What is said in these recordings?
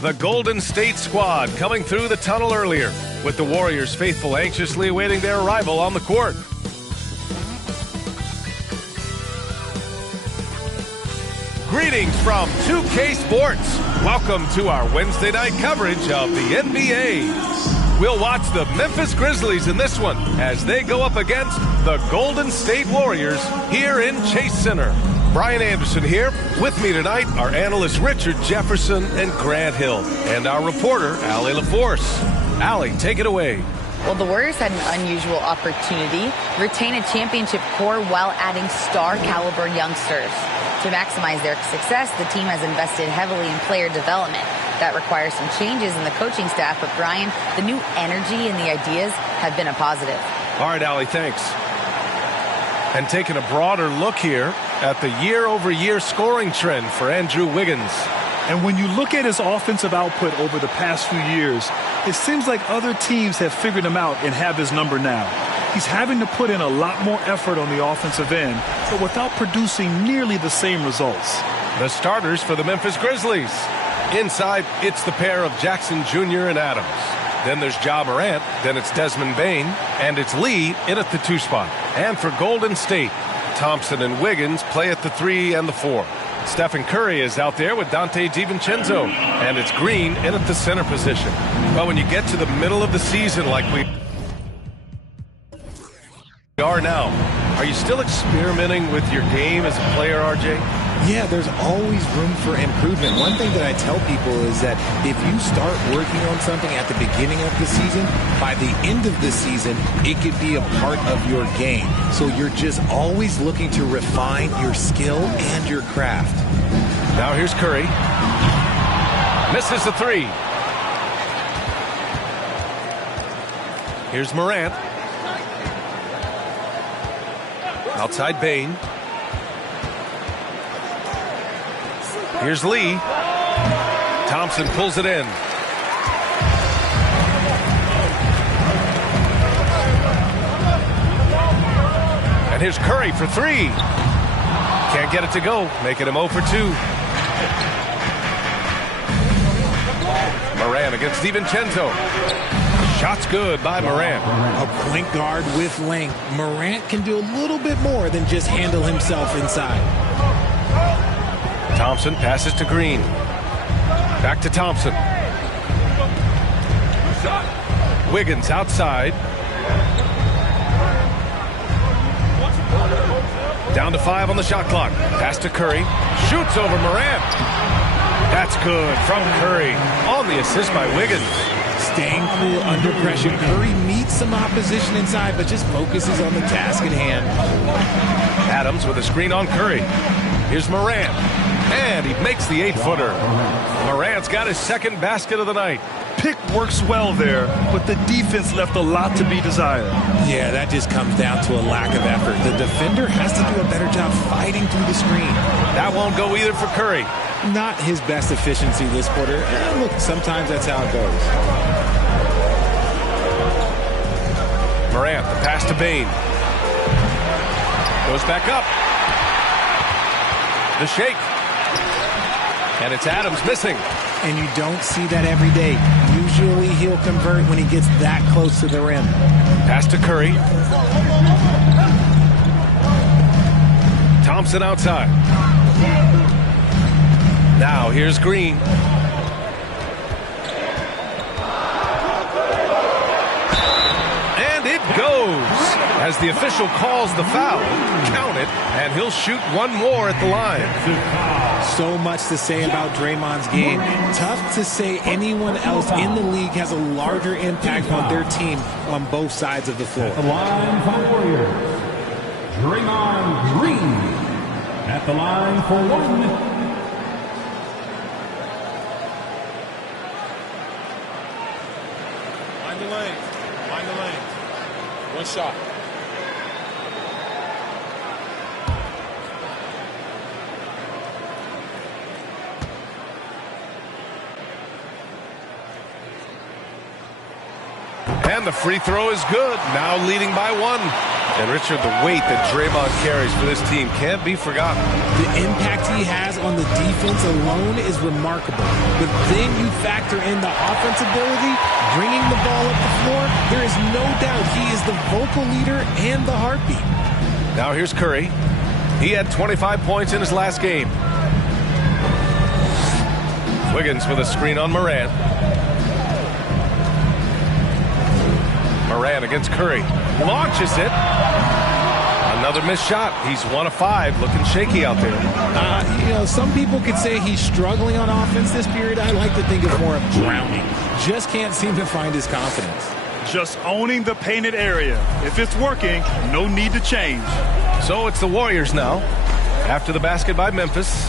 The Golden State squad coming through the tunnel earlier, with the Warriors faithful anxiously awaiting their arrival on the court. Greetings from 2K Sports. Welcome to our Wednesday night coverage of the NBA. We'll watch the Memphis Grizzlies in this one as they go up against the Golden State Warriors here in Chase Center. Brian Anderson here. With me tonight are analysts Richard Jefferson and Grant Hill, and our reporter, Allie LaForce. Allie, take it away. Well, the Warriors had an unusual opportunity to retain a championship core while adding star-caliber youngsters. To maximize their success, the team has invested heavily in player development. That requires some changes in the coaching staff, but Brian, the new energy and the ideas have been a positive. All right, Allie, thanks. And taking a broader look here at the year-over-year scoring trend for Andrew Wiggins. And when you look at his offensive output over the past few years, it seems like other teams have figured him out and have his number now. He's having to put in a lot more effort on the offensive end, but without producing nearly the same results. The starters for the Memphis Grizzlies. Inside, it's the pair of Jackson Jr. and Adams. Then there's Ja Morant, then it's Desmond Bane, and it's Lee in at the 2 spot. And for Golden State, Thompson and Wiggins play at the 3 and the 4. Stephen Curry is out there with Dante DiVincenzo, and it's Green in at the center position. But when you get to the middle of the season like we are now, are you still experimenting with your game as a player, RJ? Yeah, there's always room for improvement. One thing that I tell people is that if you start working on something at the beginning of the season, by the end of the season, it could be a part of your game. So you're just always looking to refine your skill and your craft. Now here's Curry. Misses the 3. Here's Morant. Outside Bane. Here's Lee. Thompson pulls it in. And here's Curry for 3. Can't get it to go, making him 0 for 2. Morant against DiVincenzo. Shot's good by Morant. A point guard with length. Morant can do a little bit more than just handle himself inside. Thompson passes to Green. Back to Thompson. Wiggins outside. Down to 5 on the shot clock. Pass to Curry. Shoots over Morant. That's good from Curry on the assist by Wiggins. Staying cool under pressure. Curry meets some opposition inside, but just focuses on the task at hand. Adams with a screen on Curry. Here's Morant. And he makes the 8-footer. Morant's got his second basket of the night. Pick works well there, but the defense left a lot to be desired. Yeah, that just comes down to a lack of effort. The defender has to do a better job fighting through the screen. That won't go either for Curry. Not his best efficiency this quarter. Look, sometimes that's how it goes. Morant, the pass to Bane. Goes back up. The shake. And it's Adams missing. And you don't see that every day. Usually he'll convert when he gets that close to the rim. Pass to Curry. Thompson outside. Now here's Green. And it goes. As the official calls the foul, count it, and he'll shoot one more at the line. So much to say about Draymond's game. Tough to say anyone else in the league has a larger impact on their team on both sides of the floor. At the line for the Warriors, Draymond Green. At the line for 1. Mind the lane. Mind the lane. One shot. And the free throw is good. Now leading by 1. And Richard, the weight that Draymond carries for this team can't be forgotten. The impact he has on the defense alone is remarkable. But then you factor in the offense ability, bringing the ball up the floor. There is no doubt he is the vocal leader and the heartbeat. Now here's Curry. He had 25 points in his last game. Wiggins with a screen on Moran. Moran against Curry. Launches it. Another missed shot. He's 1 of 5, looking shaky out there. Some people could say he's struggling on offense this period. I like to think it's more of drowning. Just can't seem to find his confidence. Just owning the painted area. If it's working, no need to change. So it's the Warriors now. After the basket by Memphis.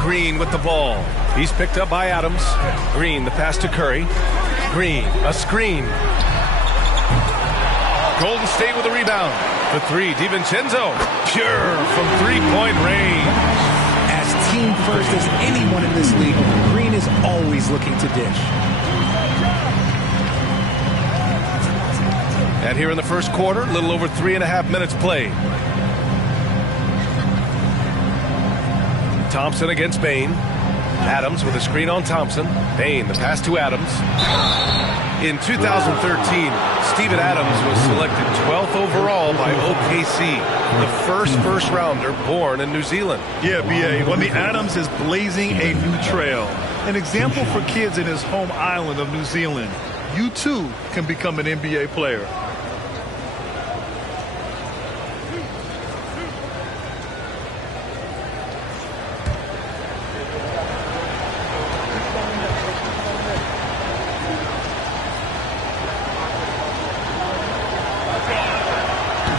Green with the ball. He's picked up by Adams. Green, the pass to Curry. Green, a screen. Golden State with a rebound. The 3, DiVincenzo. Pure from three-point range. As team first as anyone in this league, Green is always looking to dish. And here in the first quarter, a little over 3.5 minutes played. Thompson against Bain. Adams with a screen on Thompson. Bain, the pass to Adams. In 2013, Steven Adams was selected 12th overall by OKC, the first rounder born in New Zealand. Yeah, B.A. Well, Adams is blazing a new trail. An example for kids in his home island of New Zealand. You, too, can become an NBA player.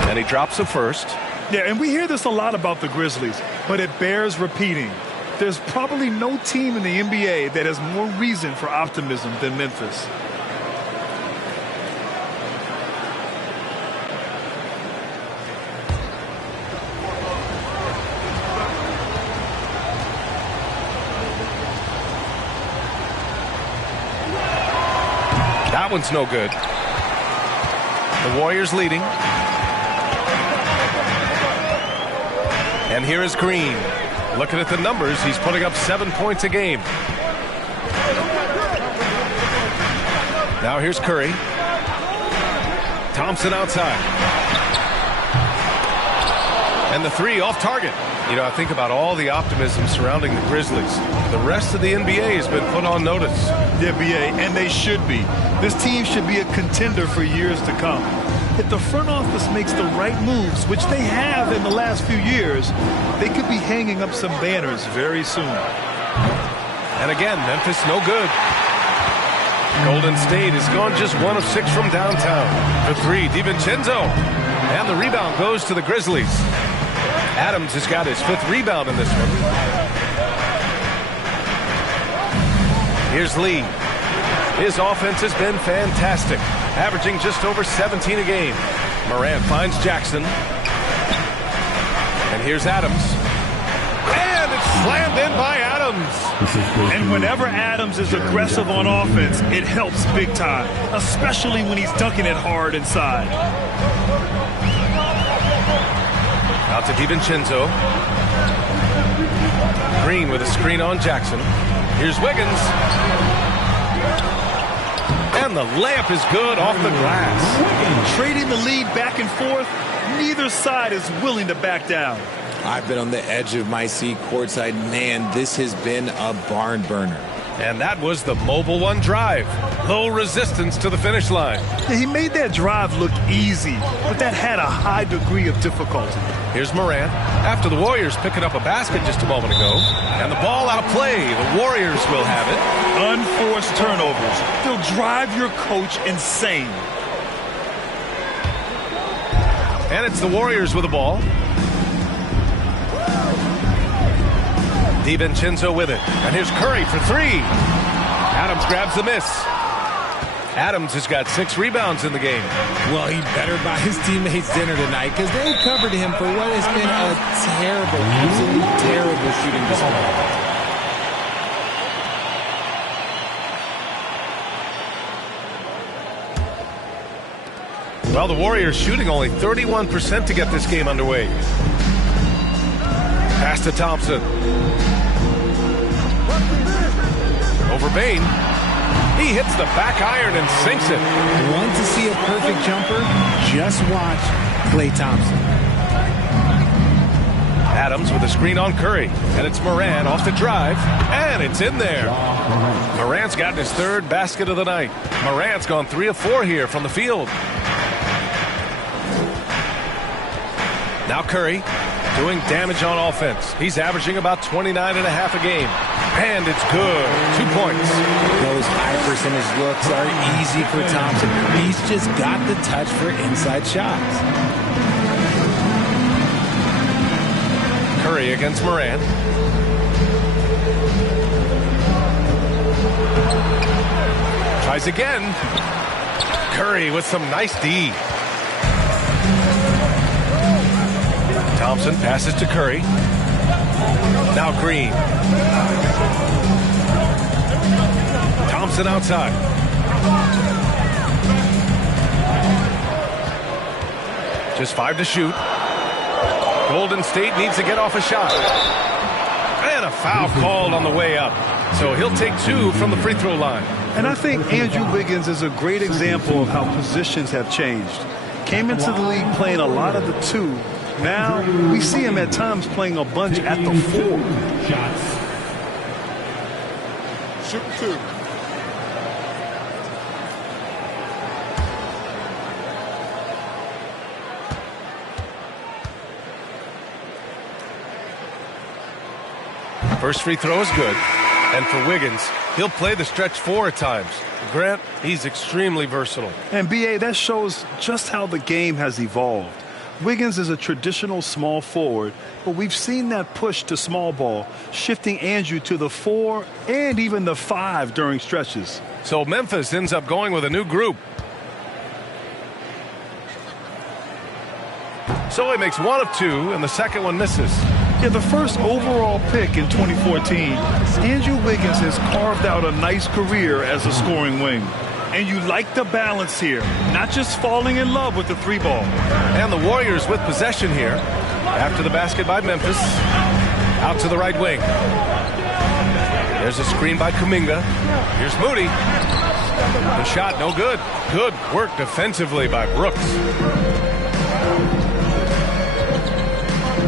And he drops the first. Yeah, and we hear this a lot about the Grizzlies, but it bears repeating. There's probably no team in the NBA that has more reason for optimism than Memphis. That one's no good. The Warriors leading. And here is Green. Looking at the numbers, he's putting up 7 points a game. Now here's Curry. Thompson outside. And the 3 off target. I think about all the optimism surrounding the Grizzlies. The rest of the NBA has been put on notice. Yeah, B.A., and they should be. This team should be a contender for years to come. If the front office makes the right moves, which they have in the last few years, they could be hanging up some banners very soon. And again, Memphis no good. Golden State has gone just 1 of 6 from downtown. The 3, DiVincenzo. And the rebound goes to the Grizzlies. Adams has got his 5th rebound in this one. Here's Lee. His offense has been fantastic, averaging just over 17 a game. Morant finds Jackson. And here's Adams. And it's slammed in by Adams. And whenever Adams is aggressive on offense, it helps big time, especially when he's dunking it hard inside. Out to DiVincenzo. Green with a screen on Jackson. Here's Wiggins. And the layup is good off the glass. Trading the lead back and forth, neither side is willing to back down. I've been on the edge of my seat courtside. Man, this has been a barn burner. And that was the Mobile One drive. Low resistance to the finish line. Yeah, he made that drive look easy, but that had a high degree of difficulty. Here's Morant. After the Warriors picking up a basket just a moment ago. And the ball out of play. The Warriors will have it. Unforced turnovers. They'll drive your coach insane. And it's the Warriors with the ball. DiVincenzo with it. And here's Curry for 3. Adams grabs the miss. Adams has got 6 rebounds in the game. Well, he better buy his teammates dinner tonight because they covered him for what has been a terrible, absolute terrible shooting display. Well, the Warriors shooting only 31% to get this game underway. Pass to Thompson. Over Bain. He hits the back iron and sinks it. Want to see a perfect jumper? Just watch Klay Thompson. Adams with a screen on Curry. And it's Moran off the drive. And it's in there. Moran's gotten his third basket of the night. Moran's gone 3 of 4 here from the field. Now Curry doing damage on offense. He's averaging about 29.5 a game. And it's good. 2 points. Those high percentage looks are easy for Thompson. He's just got the touch for inside shots. Curry against Moran. Tries again. Curry with some nice D. Thompson passes to Curry. Now Green. Thompson outside. Just 5 to shoot. Golden State needs to get off a shot. And a foul called on the way up. So he'll take 2 from the free throw line. And I think Andrew Wiggins is a great example of how positions have changed. Came into the league playing a lot of the 2. Now we see him at times playing a bunch at the 4. Shots. Shoot 2. First free throw is good. And for Wiggins, he'll play the stretch 4 at times. Grant, he's extremely versatile. And B.A., that shows just how the game has evolved. Wiggins is a traditional small forward, but we've seen that push to small ball, shifting Andrew to the 4 and even the 5 during stretches. So Memphis ends up going with a new group. So he makes 1 of 2, and the second one misses. Yeah, the first overall pick in 2014, Andrew Wiggins has carved out a nice career as a scoring wing. And you like the balance here, not just falling in love with the 3 ball. And the Warriors with possession here. After the basket by Memphis. Out to the right wing. There's a screen by Kuminga. Here's Moody. The shot no good. Good work defensively by Brooks.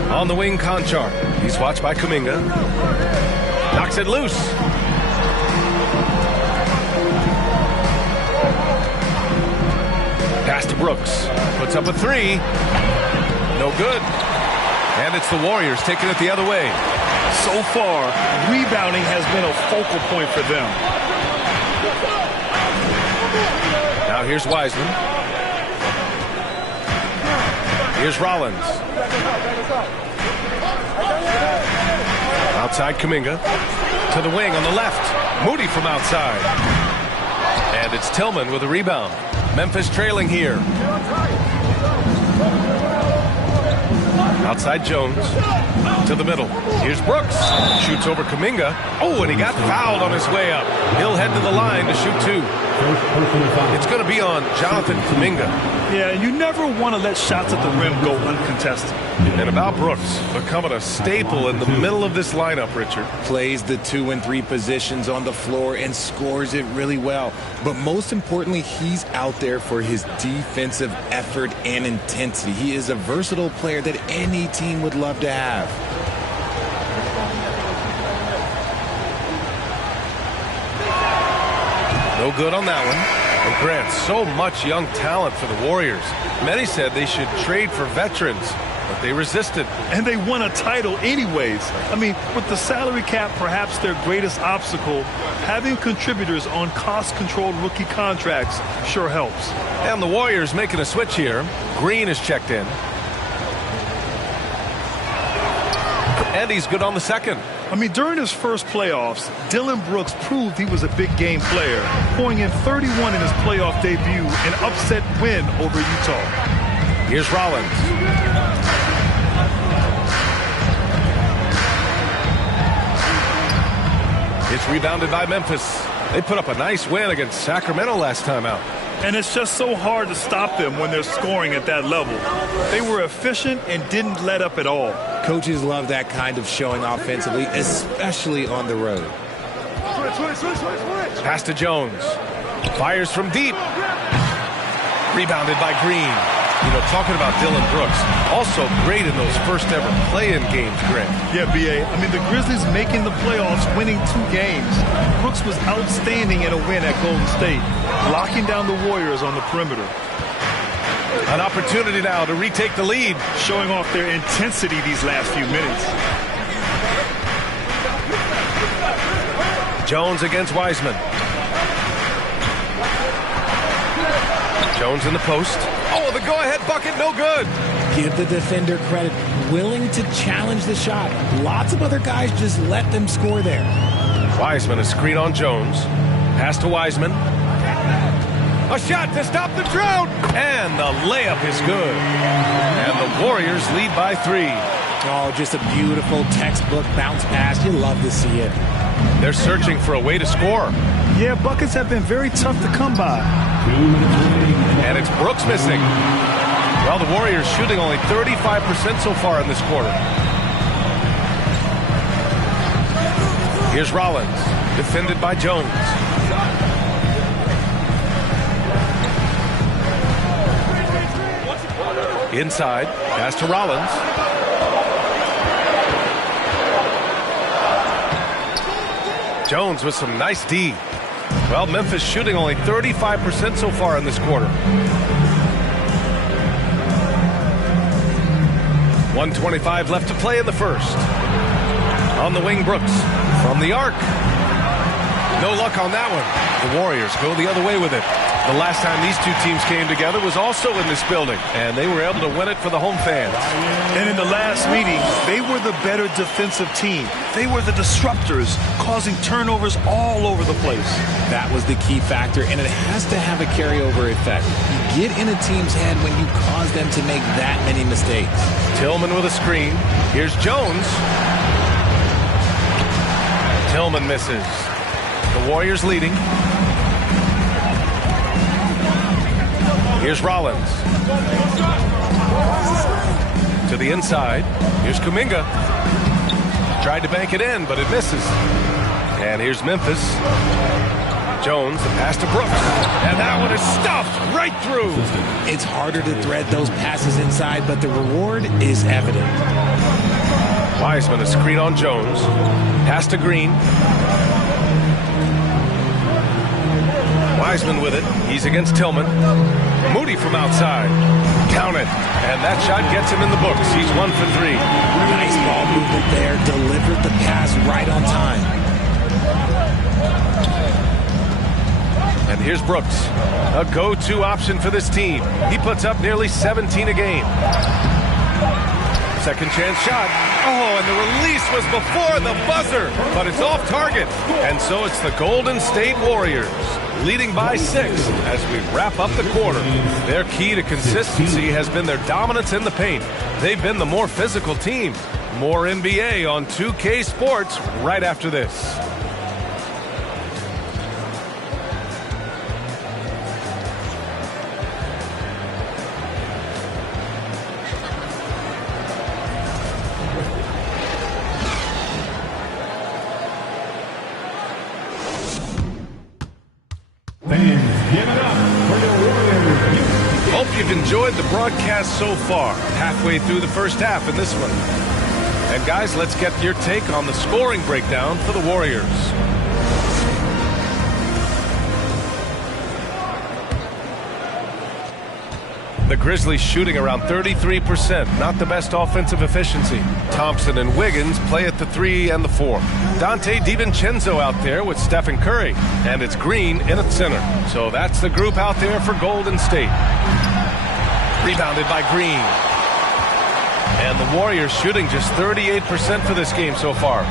On the wing, Conchar. He's watched by Kuminga. Knocks it loose. Pass to Brooks. Puts up a 3. No good. And it's the Warriors taking it the other way. So far, rebounding has been a focal point for them. Now here's Wiseman. Here's Rollins. Outside Kuminga. To the wing on the left. Moody from outside. And it's Tillman with a rebound. Memphis trailing here. Outside Jones. To the middle. Here's Brooks. Shoots over Kuminga. Oh, and he got fouled on his way up. He'll head to the line to shoot 2. It's going to be on Jonathan Kuminga. Yeah, you never want to let shots at the rim go uncontested. And about Brooks, becoming a staple in the middle of this lineup, Richard. Plays the 2 and 3 positions on the floor and scores it really well. But most importantly, he's out there for his defensive effort and intensity. He is a versatile player that any team would love to have. No good on that one. And Grant, so much young talent for the Warriors. Many said they should trade for veterans, but they resisted. And they won a title anyways. I mean, with the salary cap perhaps their greatest obstacle, having contributors on cost-controlled rookie contracts sure helps. And the Warriors making a switch here. Green is checked in. And he's good on the second. I mean, during his first playoffs, Dillon Brooks proved he was a big game player, pouring in 31 in his playoff debut, an upset win over Utah. Here's Rollins. It's rebounded by Memphis. They put up a nice win against Sacramento last time out. And it's just so hard to stop them when they're scoring at that level. They were efficient and didn't let up at all. Coaches love that kind of showing offensively, especially on the road. Pass to Jones. Fires from deep. Rebounded by Green. You know, talking about Dylan Brooks, also great in those first ever play-in games, Greg. Yeah, B.A. I mean, the Grizzlies making the playoffs, winning 2 games. Brooks was outstanding in a win at Golden State, locking down the Warriors on the perimeter. An opportunity now to retake the lead. Showing off their intensity these last few minutes. Jones against Wiseman. Jones in the post. Oh, the go-ahead bucket, no good. Give the defender credit. Willing to challenge the shot. Lots of other guys just let them score there. Wiseman, a screen on Jones. Pass to Wiseman. A shot to stop the drought. And the layup is good. And the Warriors lead by 3. Oh, just a beautiful textbook bounce pass. You love to see it. They're searching for a way to score. Yeah, buckets have been very tough to come by. And it's Brooks missing. Well, the Warriors shooting only 35% so far in this quarter. Here's Rollins, defended by Jones. Inside, pass to Rollins. Jones with some nice D. Well, Memphis shooting only 35% so far in this quarter. 1:25 left to play in the first. On the wing, Brooks from the arc. No luck on that one. The Warriors go the other way with it. The last time these two teams came together was also in this building, and they were able to win it for the home fans. And in the last meeting, they were the better defensive team. They were the disruptors, causing turnovers all over the place. That was the key factor, and it has to have a carryover effect. You get in a team's head when you cause them to make that many mistakes. Tillman with a screen. Here's Jones. Tillman misses. The Warriors leading. Here's Rollins. To the inside. Here's Kuminga. Tried to bank it in, but it misses. And here's Memphis. Jones, the pass to Brooks. And that one is stuffed right through. It's harder to thread those passes inside, but the reward is evident. Wiseman, a screen on Jones. Pass to Green. Wiseman with it. He's against Tillman. Moody from outside. Count it. And that shot gets him in the books. He's 1 for 3. Nice ball movement there. Delivered the pass right on time. And here's Brooks. A go-to option for this team. He puts up nearly 17 a game. Second chance shot. Oh, and the release was before the buzzer. But it's off target. And so it's the Golden State Warriors leading by 6 as we wrap up the quarter. Their key to consistency has been their dominance in the paint. They've been the more physical team. More NBA on 2K Sports right after this. Hope you've enjoyed the broadcast so far. Halfway through the first half in this one. And guys, let's get your take on the scoring breakdown for the Warriors. The Grizzlies shooting around 33%. Not the best offensive efficiency. Thompson and Wiggins play at the 3 and the 4. Dante DiVincenzo out there with Stephen Curry. And it's Green in at center. So that's the group out there for Golden State. Rebounded by Green. And the Warriors shooting just 38% for this game so far.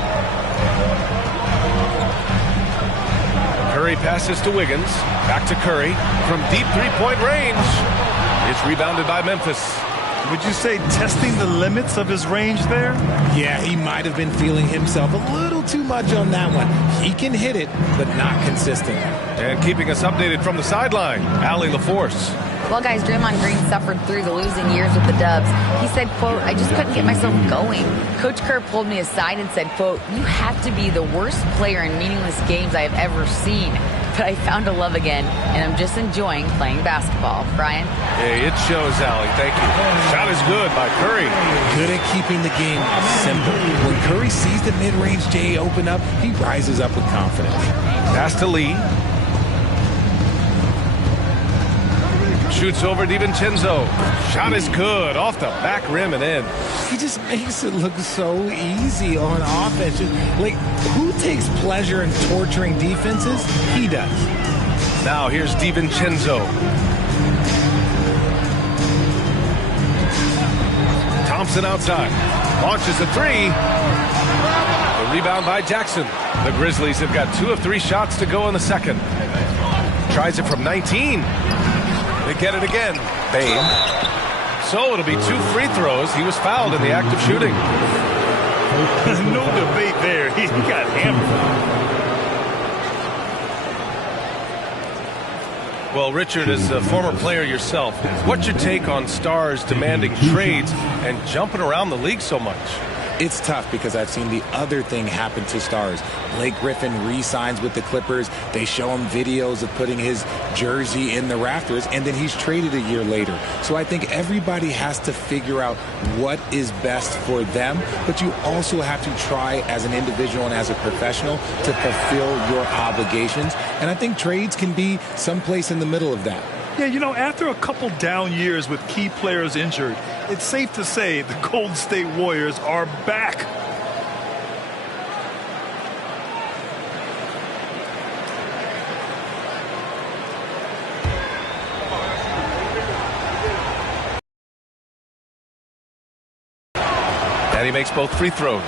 Curry passes to Wiggins. Back to Curry from deep three-point range. It's rebounded by Memphis. Would you say testing the limits of his range there? Yeah, he might have been feeling himself a little too much on that one. He can hit it, but not consistent. And keeping us updated from the sideline, Allie LaForce. Well, guys, Draymond Green suffered through the losing years with the Dubs. He said, quote, "I just couldn't get myself going. Coach Kerr pulled me aside and said, quote, you have to be the worst player in meaningless games I have ever seen. But I found a love again, and I'm just enjoying playing basketball." Brian? Hey, it shows, Allie. Thank you. Shot is good by Curry. Good at keeping the game simple. When Curry sees the mid-range J open up, he rises up with confidence. Pass to Lee. Shoots over DiVincenzo. Shot is good. Off the back rim and in. He just makes it look so easy on offense. Like, who takes pleasure in torturing defenses? He does. Now here's DiVincenzo. Thompson outside. Launches a three. The rebound by Jackson. The Grizzlies have got 2 of 3 shots to go in the second. Tries it from 19. They get it again. Bain. So it'll be 2 free throws. He was fouled in the act of shooting. No debate there. He got hammered. Well, Richard, as a former player yourself, what's your take on stars demanding trades and jumping around the league so much? It's tough because I've seen the other thing happen to stars. Blake Griffin re-signs with the Clippers. They show him videos of putting his jersey in the rafters, and then he's traded a year later. So I think everybody has to figure out what is best for them, but you also have to try as an individual and as a professional to fulfill your obligations. And I think trades can be someplace in the middle of that. Yeah, you know, after a couple down years with key players injured, it's safe to say the Golden State Warriors are back. And he makes both free throws.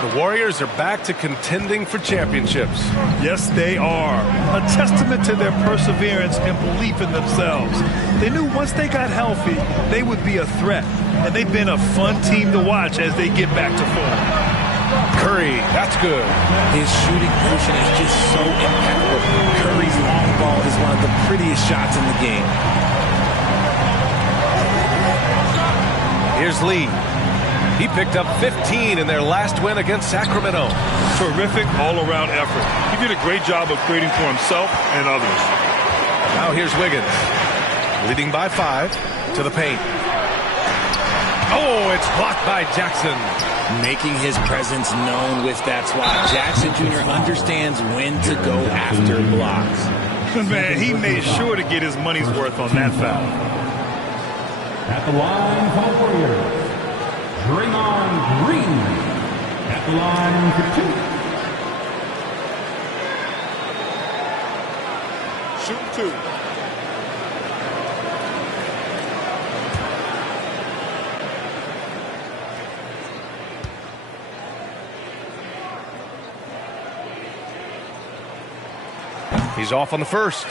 The Warriors are back to contending for championships. Yes, they are. A testament to their perseverance and belief in themselves. They knew once they got healthy, they would be a threat. And they've been a fun team to watch as they get back to form. Curry, that's good. His shooting motion is just so impeccable. Curry's long ball is one of the prettiest shots in the game. Here's Lee. He picked up 15 in their last win against Sacramento. Terrific all-around effort. He did a great job of creating for himself and others. Now here's Wiggins. Leading by 5 to the paint. Oh, it's blocked by Jackson. Making his presence known with that swat. Jackson Jr. understands when to go after blocks. Man, he made sure to get his money's worth on that foul. At the line for the Warriors, Draymond Green. At the line for 2. Shoot 2. He's off on the first.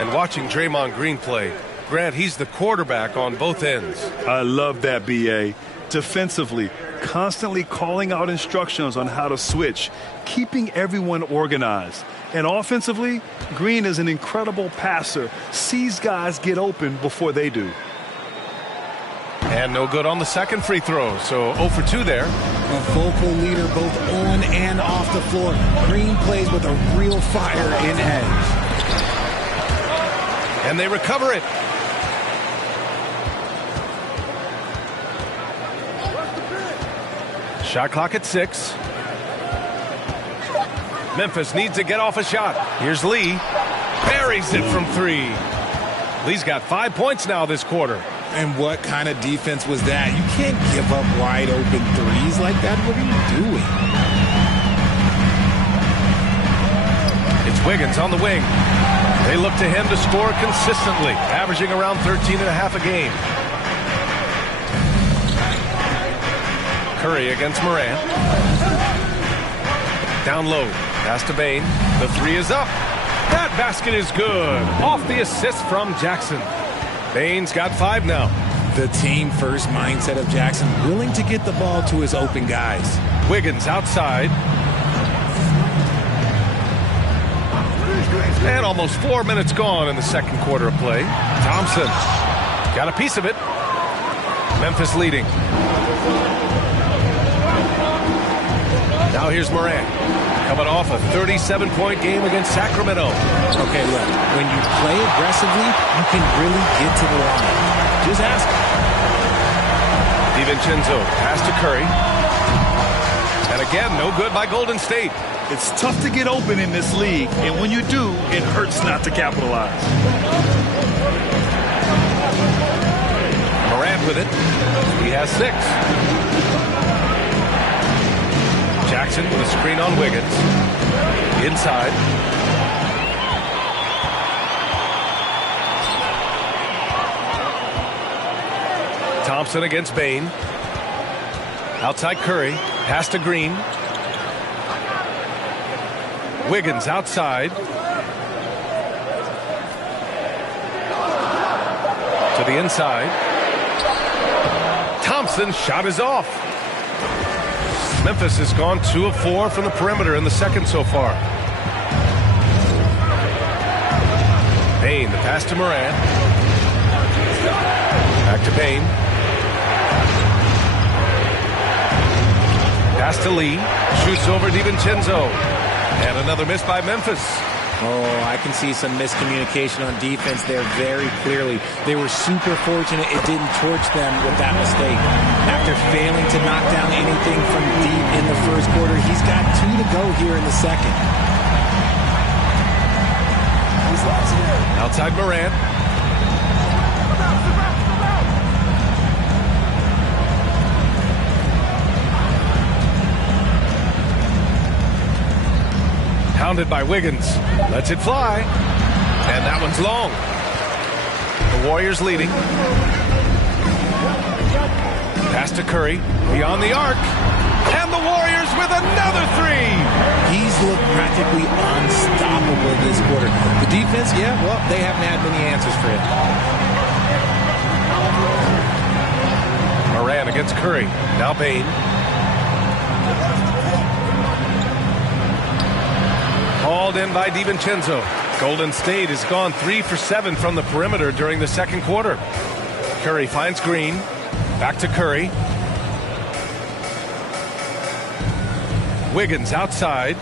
And watching Draymond Green play, Grant, he's the quarterback on both ends. I love that, B.A. Defensively, constantly calling out instructions on how to switch, keeping everyone organized. And offensively, Green is an incredible passer, sees guys get open before they do. And no good on the second free throw, so 0 for 2 there. A vocal leader both on and off the floor. Green plays with a real fire in edge. And they recover it. Shot clock at 6. Memphis needs to get off a shot. Here's Lee. Buries it from 3. Lee's got 5 points now this quarter. And what kind of defense was that? You can't give up wide open threes like that. What are you doing? It's Wiggins on the wing. They look to him to score consistently, averaging around 13.5 a game. Curry against Morant. Down low. Pass to Bain. The 3 is up. That basket is good. Off the assist from Jackson. Bain's got 5 now. The team first mindset of Jackson, willing to get the ball to his open guys. Wiggins outside. And almost 4 minutes gone in the second quarter of play. Thompson got a piece of it. Memphis leading. Now here's Morant, coming off a 37-point game against Sacramento. Okay, look, when you play aggressively, you can really get to the line. Just ask him. DiVincenzo pass to Curry. And again, no good by Golden State. It's tough to get open in this league, and when you do, it hurts not to capitalize. Morant with it. He has 6. Jackson with a screen on Wiggins. Inside. Thompson against Bane. Outside Curry. Pass to Green. Wiggins outside. To the inside. Thompson's shot is off. Memphis has gone 2 of 4 from the perimeter in the second so far. Bane, the pass to Morant. Back to Bane. Pass to Lee. Shoots over DiVincenzo. And another miss by Memphis. Oh, I can see some miscommunication on defense there very clearly. They were super fortunate it didn't torch them with that mistake. After failing to knock down anything from deep in the first quarter, he's got 2 to go here in the second. Outside Morant. Pounded by Wiggins. Lets it fly. And that one's long. The Warriors leading. Pass to Curry. Beyond the arc. And the Warriors with another 3. He's looked practically unstoppable this quarter. The defense, yeah, well, they haven't had many answers for him. Moran against Curry. Now Bane. Hauled in by DiVincenzo. Golden State has gone 3 for 7 from the perimeter during the second quarter. Curry finds Green. Back to Curry. Wiggins outside.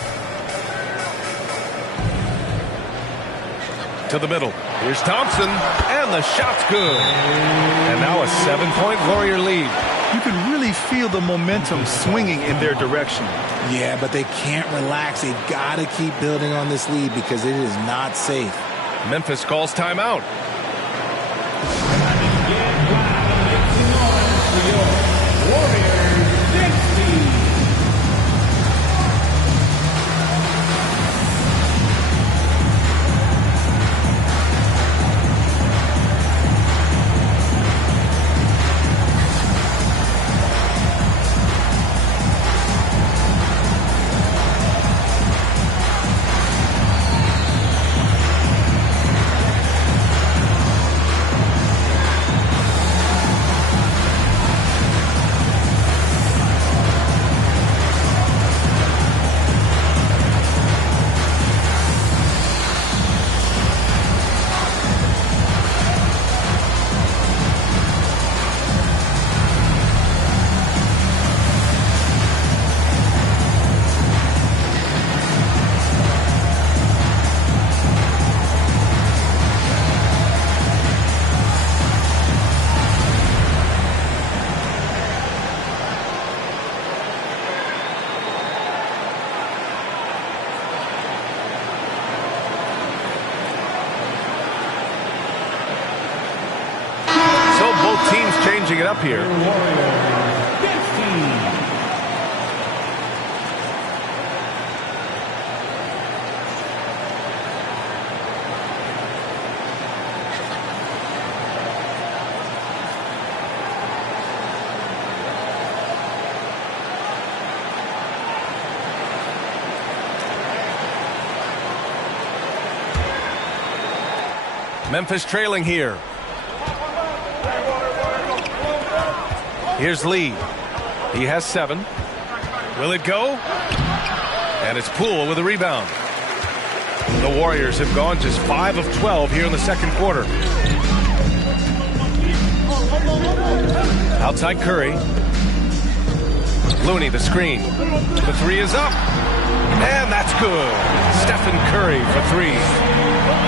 To the middle. Here's Thompson. And the shot's good. And now a 7-point Warrior lead. You can really feel the momentum swinging in their direction. Yeah, but they can't relax. They've got to keep building on this lead because it is not safe. Memphis calls timeout. Teams changing it up here. Memphis trailing here. Here's Lee. He has 7. Will it go? And it's Poole with a rebound. The Warriors have gone just 5 of 12 here in the second quarter. Outside Curry. Looney, the screen. The 3 is up. And that's good. Stephen Curry for 3.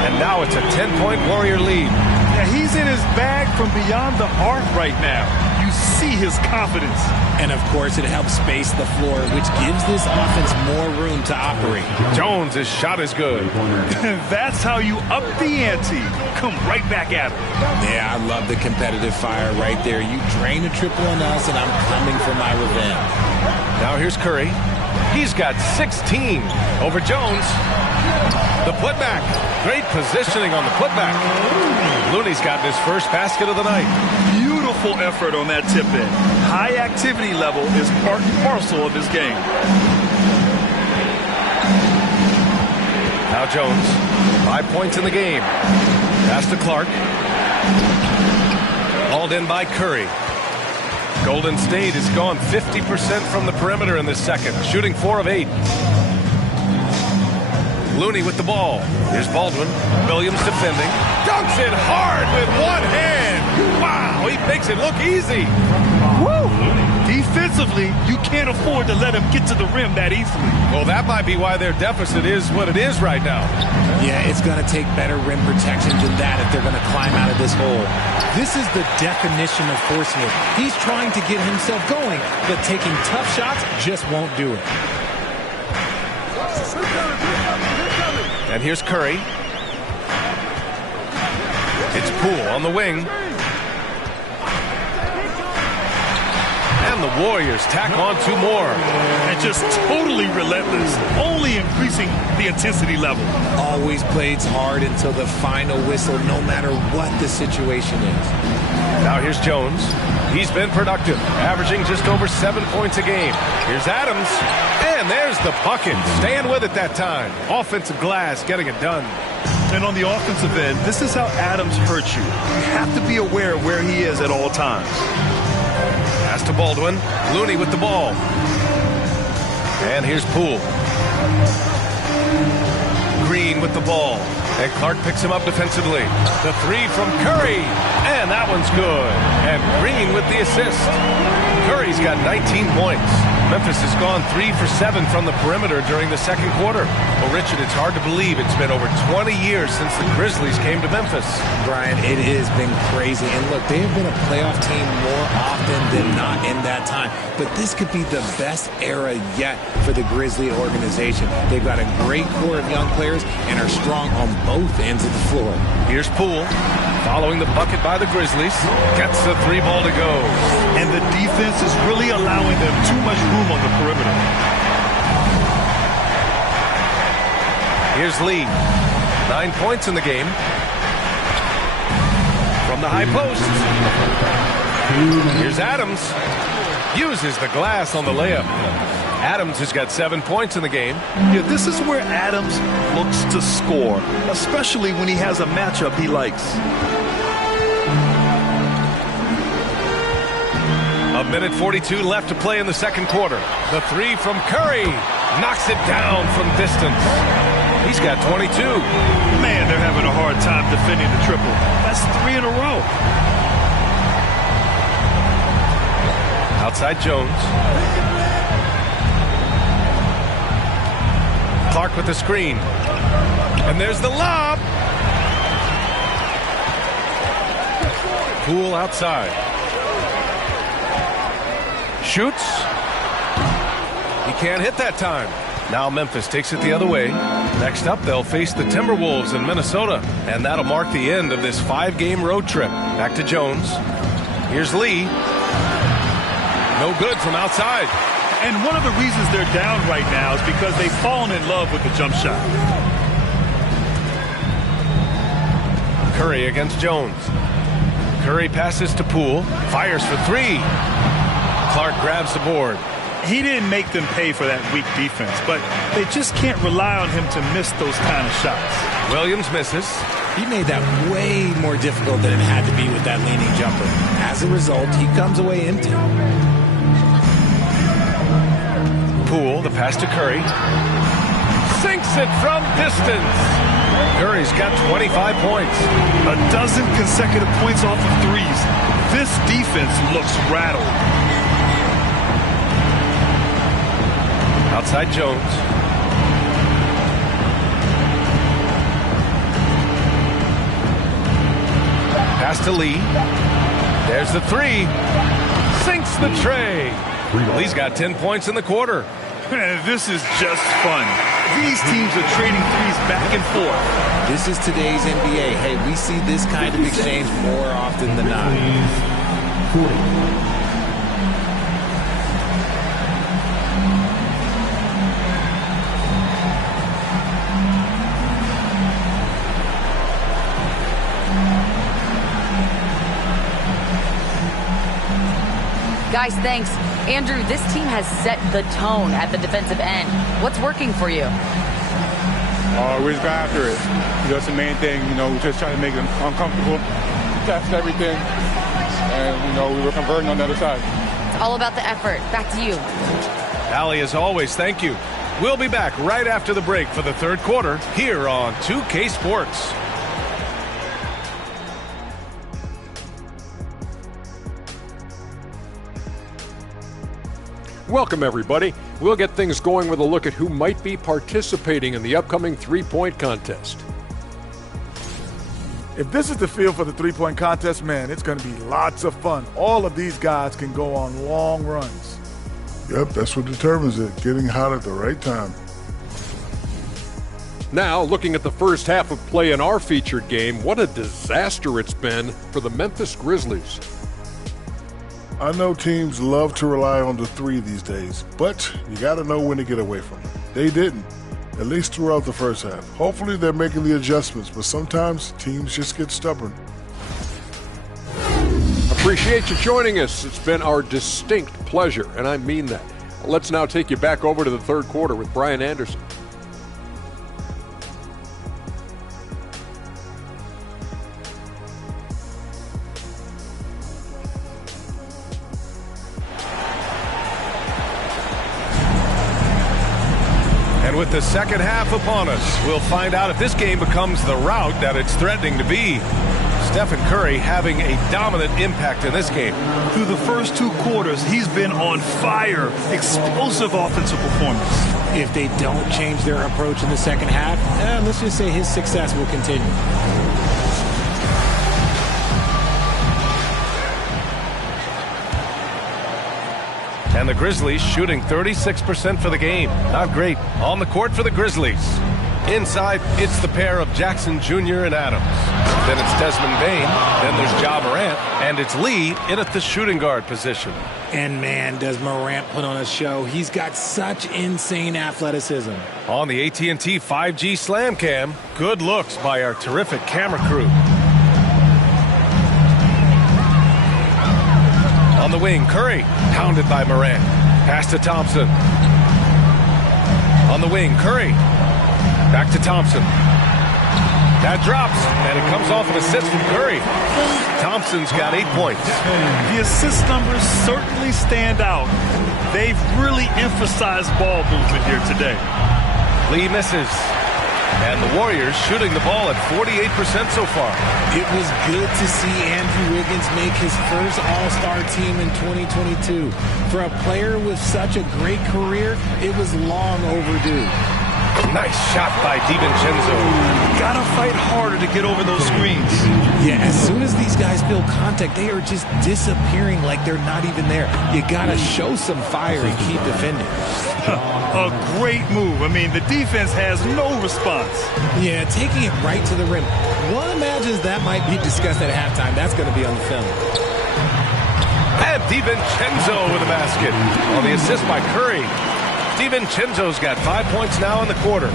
And now it's a 10-point Warrior lead. Yeah, he's in his bag from beyond the arc right now. You see his confidence. And, of course, it helps space the floor, which gives this offense more room to operate. Jones' shot is good. That's how you up the ante. Come right back at him. Yeah, I love the competitive fire right there. You drain a triple on us, and I'm coming for my revenge. Now here's Curry. He's got 16 over Jones. The putback. Great positioning on the putback. Looney's got his first basket of the night. Beautiful effort on that tip in. High activity level is part and parcel of his game. Now Jones. 5 points in the game. Pass to Clark. Hauled in by Curry. Golden State has gone 50% from the perimeter in this second, shooting 4 of 8. Looney with the ball. Here's Baldwin. Williams defending. Dunks it hard with one hand. Wow, he makes it look easy. Woo! Defensively, you can't afford to let him get to the rim that easily. Well, that might be why their deficit is what it is right now. Yeah, it's going to take better rim protection than that if they're going to climb out of this hole. This is the definition of forcing it. He's trying to get himself going, but taking tough shots just won't do it. And here's Curry. It's Poole on the wing. And the Warriors tack on 2 more. And just totally relentless, only increasing the intensity level. Always plays hard until the final whistle, no matter what the situation is. Now here's Jones. He's been productive, averaging just over 7 points a game. Here's Adams. And there's the bucket. Staying with it that time. Offensive glass, getting it done. And on the offensive end, this is how Adams hurts you. You have to be aware of where he is at all times. Pass to Baldwin. Looney with the ball. And here's Poole. Green with the ball. And Clark picks him up defensively. The 3 from Curry. And that one's good. And Green with the assist. Curry's got 19 points. Memphis has gone 3 for 7 from the perimeter during the second quarter. Well, Richard, it's hard to believe it's been over 20 years since the Grizzlies came to Memphis. Brian, it has been crazy. And look, they have been a playoff team more often than not in that time. But this could be the best era yet for the Grizzly organization. They've got a great core of young players and are strong on both ends of the floor. Here's Poole. Following the bucket by the Grizzlies. Gets the 3 ball to go. And the defense is really allowing them too much room on the perimeter. Here's Lee. 9 points in the game. From the high post. Here's Adams. Uses the glass on the layup. Adams has got 7 points in the game. Yeah, this is where Adams looks to score, especially when he has a matchup he likes. A minute 42 left to play in the second quarter. The 3 from Curry knocks it down from distance. He's got 22. Man, they're having a hard time defending the triple. That's 3 in a row. Outside Jones. Clark with the screen. And there's the lob. Poole outside. Shoots. He can't hit that time. Now Memphis takes it the other way. Next up, they'll face the Timberwolves in Minnesota. And that'll mark the end of this 5-game road trip. Back to Jones. Here's Lee. No good from outside. And one of the reasons they're down right now is because they've fallen in love with the jump shot. Curry against Jones. Curry passes to Poole. Fires for 3. Clark grabs the board. He didn't make them pay for that weak defense, but they just can't rely on him to miss those kind of shots. Williams misses. He made that way more difficult than it had to be with that leaning jumper. As a result, he comes away empty. Poole, the pass to Curry. Sinks it from distance. Curry's got 25 points. A dozen consecutive points off of threes. This defense looks rattled. Outside Jones. Pass to Lee. There's the three. Sinks the tray. Lee's got 10 points in the quarter. This is just fun. These teams are trading threes back and forth. This is today's NBA. Hey, we see this kind of exchange more often than not. 40. Guys, thanks. Andrew, this team has set the tone at the defensive end. What's working for you? We just got after it. That's the main thing. We just try to make them uncomfortable, test everything, and, we were converting on the other side. It's all about the effort. Back to you. Allie, as always, thank you. We'll be back right after the break for the third quarter here on 2K Sports. Welcome, everybody. We'll get things going with a look at who might be participating in the upcoming three-point contest. If this is the field for the three-point contest, man, it's going to be lots of fun. All of these guys can go on long runs. Yep, that's what determines it, getting hot at the right time. Now, looking at the first half of play in our featured game, what a disaster it's been for the Memphis Grizzlies. I know teams love to rely on the three these days, but you got to know when to get away from it. They didn't, at least throughout the first half. Hopefully they're making the adjustments, but sometimes teams just get stubborn. Appreciate you joining us. It's been our distinct pleasure, and I mean that. Let's now take you back over to the third quarter with Brian Anderson. And with the second half upon us, we'll find out if this game becomes the rout that it's threatening to be. Stephen Curry having a dominant impact in this game. Through the first two quarters, he's been on fire. Explosive offensive performance. If they don't change their approach in the second half, let's just say his success will continue. And the Grizzlies shooting 36% for the game. Not great. On the court for the Grizzlies. Inside, it's the pair of Jackson Jr. and Adams. Then it's Desmond Bane. Then there's Ja Morant. And it's Lee in at the shooting guard position. And man, does Morant put on a show. He's got such insane athleticism. On the AT&T 5G Slam Cam, good looks by our terrific camera crew. On the wing, Curry, pounded by Morant. Pass to Thompson. On the wing, Curry. Back to Thompson. That drops, and it comes off an assist from Curry. Thompson's got 8 points. The assist numbers certainly stand out. They've really emphasized ball movement here today. Lee misses. And the Warriors shooting the ball at 48% so far. It was good to see Andrew Wiggins make his first All-Star team in 2022. For a player with such a great career, it was long overdue. Nice shot by DiVincenzo. Gotta fight harder to get over those screens. Yeah, as soon as these guys feel contact, they are just disappearing like they're not even there. You gotta show some fire and keep defending. A great move. I mean, the defense has no response. Yeah, taking it right to the rim. One imagines that might be discussed at halftime. That's going to be on the film. And DiVincenzo with a basket. On the assist by Curry. DiVincenzo's got 5 points now in the quarter.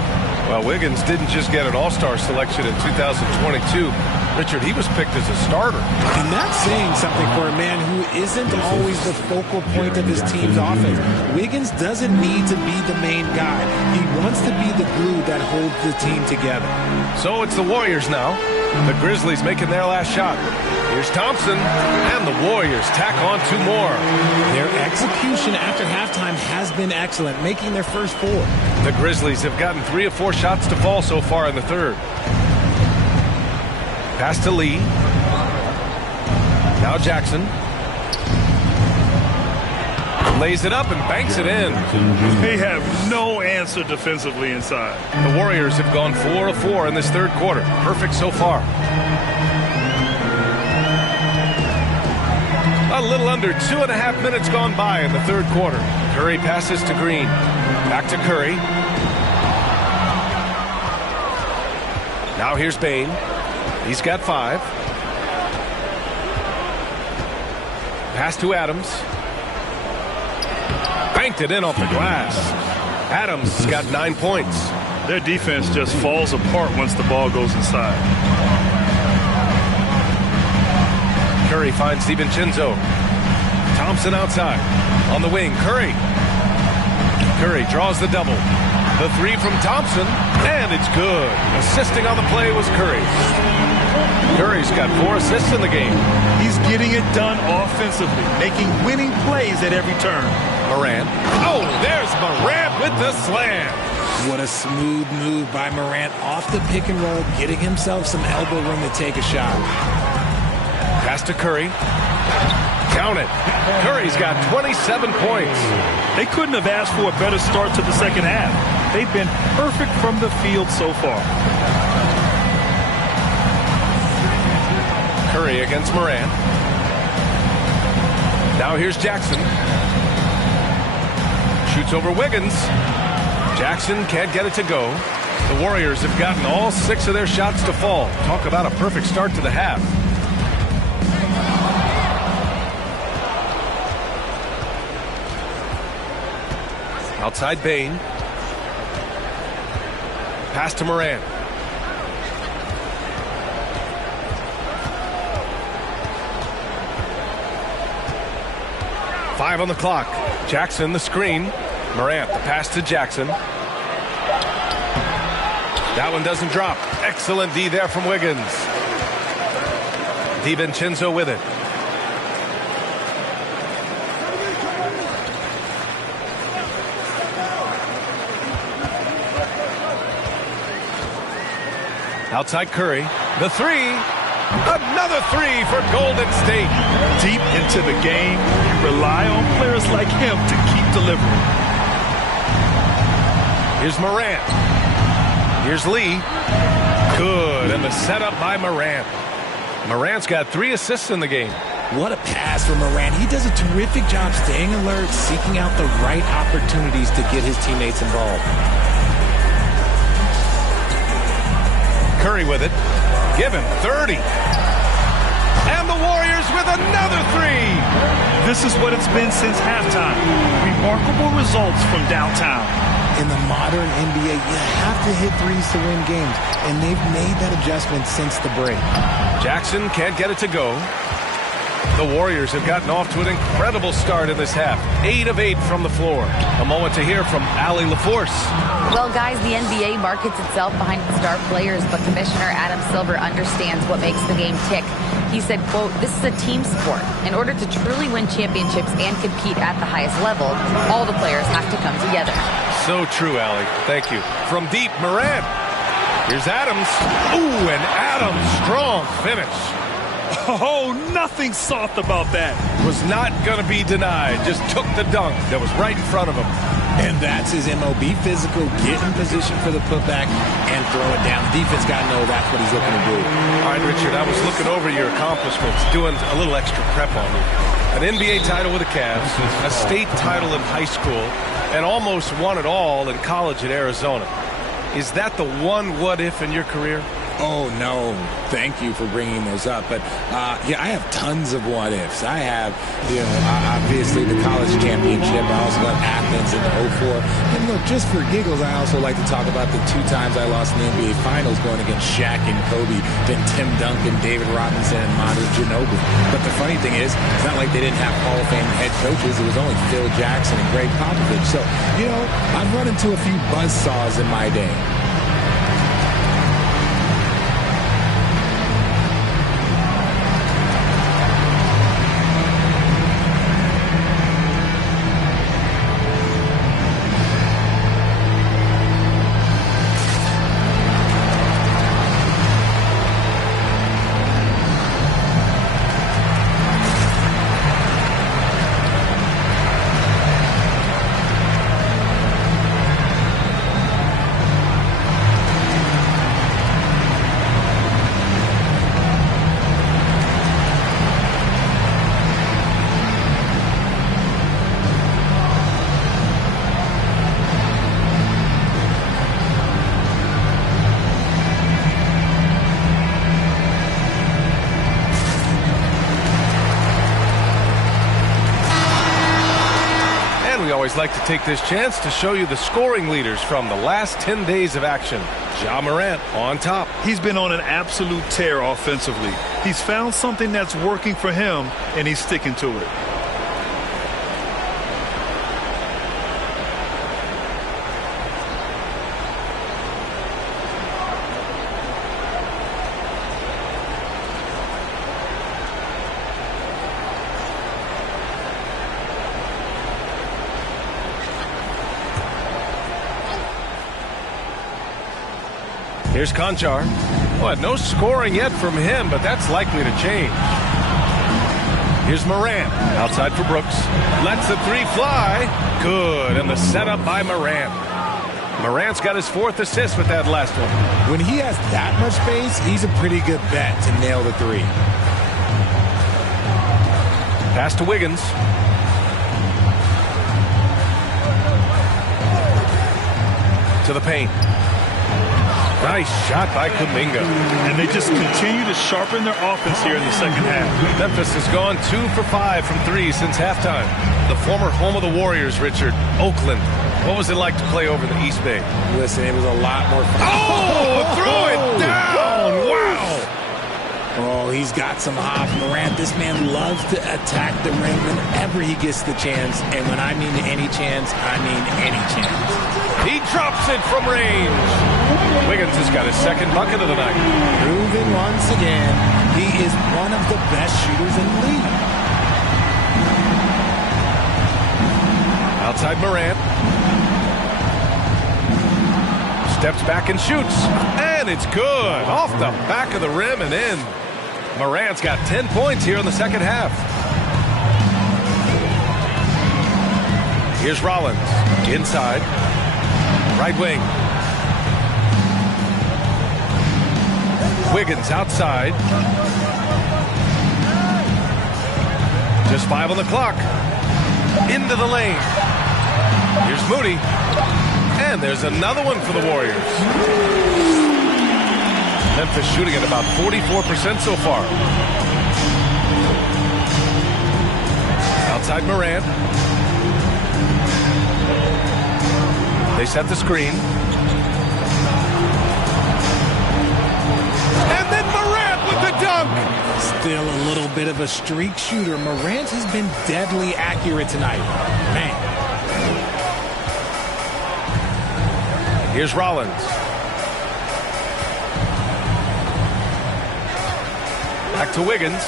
Well, Wiggins didn't just get an all-star selection in 2022. Richard, he was picked as a starter. And that's saying something for a man who isn't always the focal point of his team's offense. Wiggins doesn't need to be the main guy. He wants to be the glue that holds the team together. So it's the Warriors now. The Grizzlies making their last shot. Here's Thompson, and the Warriors tack on 2 more. Their execution after halftime has been excellent, making their first 4. The Grizzlies have gotten 3 of 4 shots to fall so far in the third. Pass to Lee. Now Jackson. Lays it up and banks it in. They have no answer defensively inside. The Warriors have gone 4 of 4 in this third quarter. Perfect so far. A little under 2.5 minutes gone by in the third quarter. Curry passes to Green. Back to Curry. Now here's Bane. He's got 5. Pass to Adams. Banked it in off the glass. Adams has got 9 points. Their defense just falls apart once the ball goes inside. Curry finds DiVincenzo. Thompson outside. On the wing, Curry. Curry draws the double. The 3 from Thompson, and it's good. Assisting on the play was Curry. Curry's got 4 assists in the game. He's getting it done offensively, making winning plays at every turn. Morant. Oh, there's Morant with the slam. What a smooth move by Morant off the pick and roll, getting himself some elbow room to take a shot. Pass to Curry. Count it. Curry's got 27 points. They couldn't have asked for a better start to the second half. They've been perfect from the field so far. Curry against Morant. Now here's Jackson. Shoots over Wiggins. Jackson can't get it to go. The Warriors have gotten all 6 of their shots to fall. Talk about a perfect start to the half. Outside Bane. Pass to Morant. Five on the clock. Jackson the screen. Morant the pass to Jackson. That one doesn't drop. Excellent D there from Wiggins. DiVincenzo with it. Outside Curry. The 3. Another 3 for Golden State. Deep into the game, you rely on players like him to keep delivering. Here's Morant. Here's Lee. Good. And the setup by Morant. Morant's got 3 assists in the game. What a pass from Morant. He does a terrific job staying alert, seeking out the right opportunities to get his teammates involved. Curry with it. Give him 30. And the Warriors with another 3. This is what it's been since halftime. Remarkable results from downtown. In the modern NBA, you have to hit threes to win games, and they've made that adjustment since the break. Jackson can't get it to go. The Warriors have gotten off to an incredible start in this half. 8 of 8 from the floor. A moment to hear from Allie LaForce. Well, guys, the NBA markets itself behind its star players, but Commissioner Adam Silver understands what makes the game tick. He said, quote, "This is a team sport. In order to truly win championships and compete at the highest level, all the players have to come together." So true, Allie. Thank you. From deep, Morant. Here's Adams. Ooh, and Adams, strong finish. Oh, nothing soft about that. Was not going to be denied. Just took the dunk that was right in front of him. And that's his MO. Be physical, get in position for the putback, and throw it down. The defense got to know that's what he's looking to do. All right, Richard, I was looking over your accomplishments, doing a little extra prep on you. An NBA title with the Cavs, a state title in high school, and almost won it all in college at Arizona. Is that the one what-if in your career? Oh, no. Thank you for bringing those up. But, yeah, I have tons of what-ifs. I have, obviously the college championship. I also got Athens in 04. And, look, just for giggles, I also like to talk about the 2 times I lost in the NBA Finals going against Shaq and Kobe, then Tim Duncan, David Robinson, and Manu Ginobili. But the funny thing is, it's not like they didn't have Hall of Fame head coaches. It was only Phil Jackson and Greg Popovich. So, I've run into a few buzzsaws in my day. Like to take this chance to show you the scoring leaders from the last 10 days of action. Ja Morant on top. He's been on an absolute tear offensively. He's found something that's working for him, and he's sticking to it. Here's Conchar. Well, no scoring yet from him, but that's likely to change. Here's Morant. Outside for Brooks. Lets the 3 fly. Good. And the setup by Morant. Morant's got his 4th assist with that last one. When he has that much space, he's a pretty good bet to nail the 3. Pass to Wiggins. To the paint. Nice shot by Kuminga. And they just continue to sharpen their offense here in the second half. Memphis has gone 2 for 5 from 3 since halftime. The former home of the Warriors, Richard, Oakland. What was it like to play over the East Bay? Listen, it was a lot more fun. Oh, throw it down! Wow! Oh, he's got some hop. Morant, this man loves to attack the ring whenever he gets the chance. And when I mean any chance, I mean any chance. He drops it from range. Wiggins has got his 2nd bucket of the night. Proving once again, he is one of the best shooters in the league. Outside Morant. Steps back and shoots. And it's good. Off the back of the rim and in. Morant's got 10 points here in the second half. Here's Rollins. Inside. Right wing. Wiggins outside. Just 5 on the clock. Into the lane. Here's Moody. And there's another one for the Warriors. Memphis shooting at about 44% so far. Outside Morant. They set the screen. And then Morant with the dunk. Still a little bit of a streak shooter. Morant has been deadly accurate tonight. Man. Here's Rollins. Back to Wiggins.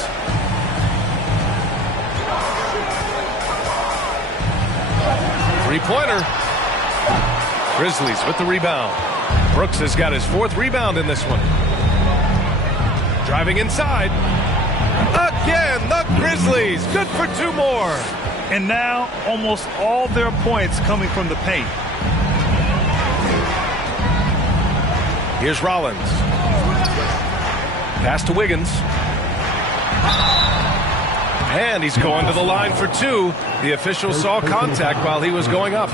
Three-pointer. Grizzlies with the rebound. Brooks has got his 4th rebound in this one. Driving inside. Again, the Grizzlies. Good for 2 more. And now almost all their points coming from the paint. Here's Rollins. Pass to Wiggins. And he's going to the line for 2. The official saw contact while he was going up.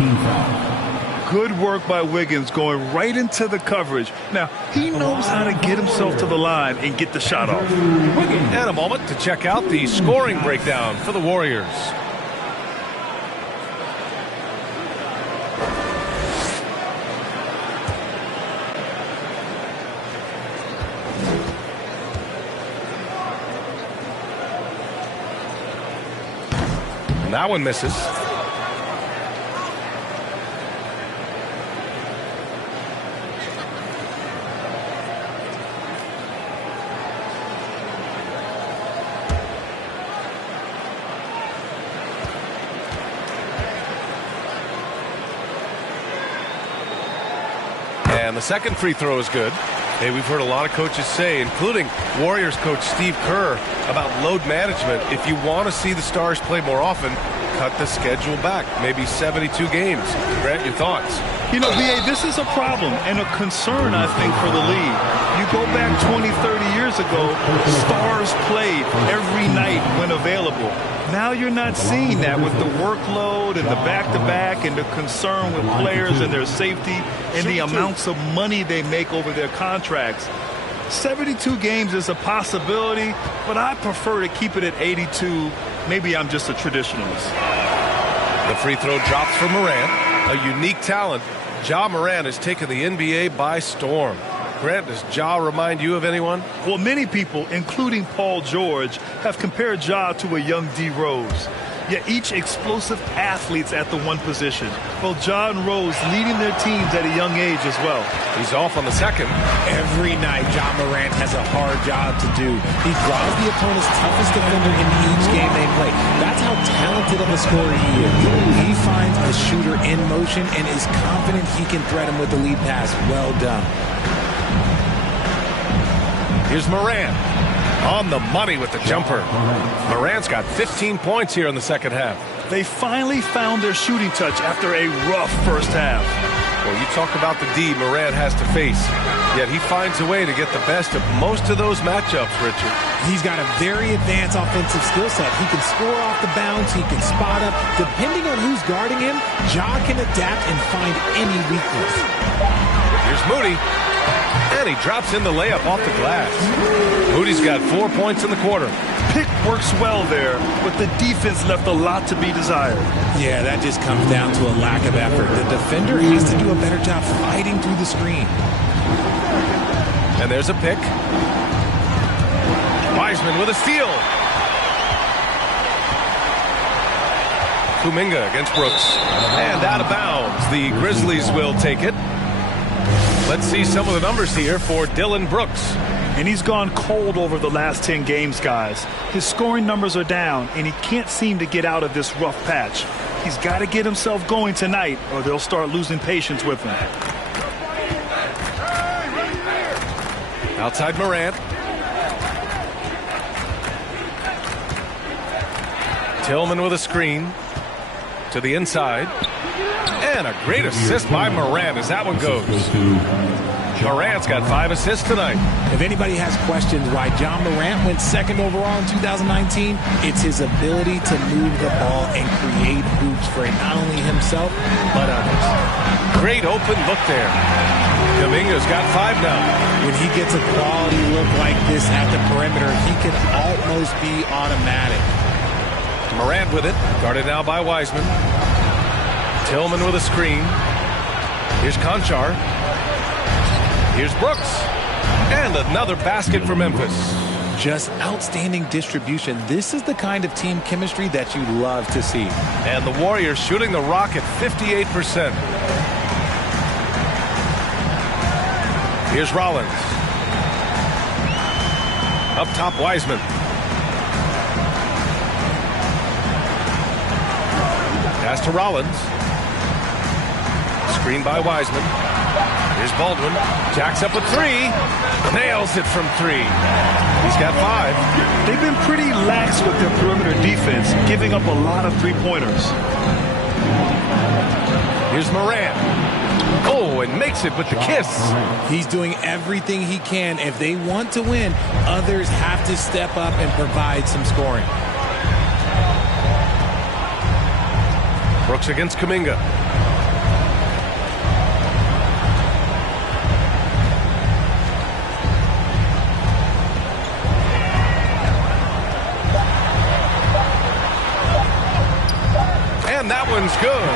Good work by Wiggins going right into the coverage. Now, he knows how to get himself to the line and get the shot off. And a moment to check out the scoring breakdown for the Warriors. That one misses. And the second free throw is good. Hey, we've heard a lot of coaches say, including Warriors coach Steve Kerr, about load management. If you want to see the Stars play more often, cut the schedule back. Maybe 72 games. Grant, your thoughts? You know, VA, this is a problem and a concern, I think, for the league. You go back 20, 30 years ago, Stars played every night when available. Now you're not seeing that with the workload and the back-to-back and the concern with players and their safety and the amounts of money they make over their contracts. 72 games is a possibility, but I prefer to keep it at 82. Maybe I'm just a traditionalist. The free throw drops for Morant, a unique talent. Ja Morant has taken the NBA by storm. Grant, does Ja remind you of anyone? Well, many people, including Paul George, have compared Ja to a young D. Rose. Yet each explosive athlete's at the one position. Both Ja and Rose leading their teams at a young age as well. He's off on the second. Every night, Ja Morant has a hard job to do. He draws the opponent's toughest defender in each game they play. That's how talented of a scorer he is. He finds a shooter in motion and is confident he can threat him with the lead pass. Well done. Here's Morant. On the money with the jumper. Morant's got 15 points here in the second half. They finally found their shooting touch after a rough first half. Well, you talk about the D Morant has to face. Yet he finds a way to get the best of most of those matchups, Richard. He's got a very advanced offensive skill set. He can score off the bounce. He can spot up. Depending on who's guarding him, Ja can adapt and find any weakness. Here's Moody. And he drops in the layup off the glass. Moody's got 4 points in the quarter. Pick works well there, but the defense left a lot to be desired. Yeah, that just comes down to a lack of effort. The defender has to do a better job fighting through the screen. And there's a pick. Wiseman with a steal. Kuminga against Brooks. And out of bounds. The Grizzlies will take it. Let's see some of the numbers here for Dylan Brooks. And he's gone cold over the last 10 games, guys. His scoring numbers are down, and he can't seem to get out of this rough patch. He's got to get himself going tonight, or they'll start losing patience with him. Outside Morant. Tillman with a screen to the inside. And a great assist by Morant as that one goes. Morant's got 5 assists tonight. If anybody has questions why Ja Morant went second overall in 2019, it's his ability to move the ball and create hoops for not only himself, but others. Great open look there. Kuminga's got 5 now. When he gets a quality look like this at the perimeter, he can almost be automatic. Morant with it, guarded now by Wiseman. Tillman with a screen. Here's Conchar. Here's Brooks. And another basket for Memphis. Just outstanding distribution. This is the kind of team chemistry that you love to see. And the Warriors shooting the rock at 58%. Here's Rollins. Up top, Wiseman. Pass to Rollins. Screen by Wiseman. Here's Baldwin. Jacks up a 3. Nails it from 3. He's got 5. They've been pretty lax with their perimeter defense, giving up a lot of three-pointers. Here's Morant. Oh, and makes it with the kiss. He's doing everything he can. If they want to win, others have to step up and provide some scoring. Brooks against Kuminga. one's good.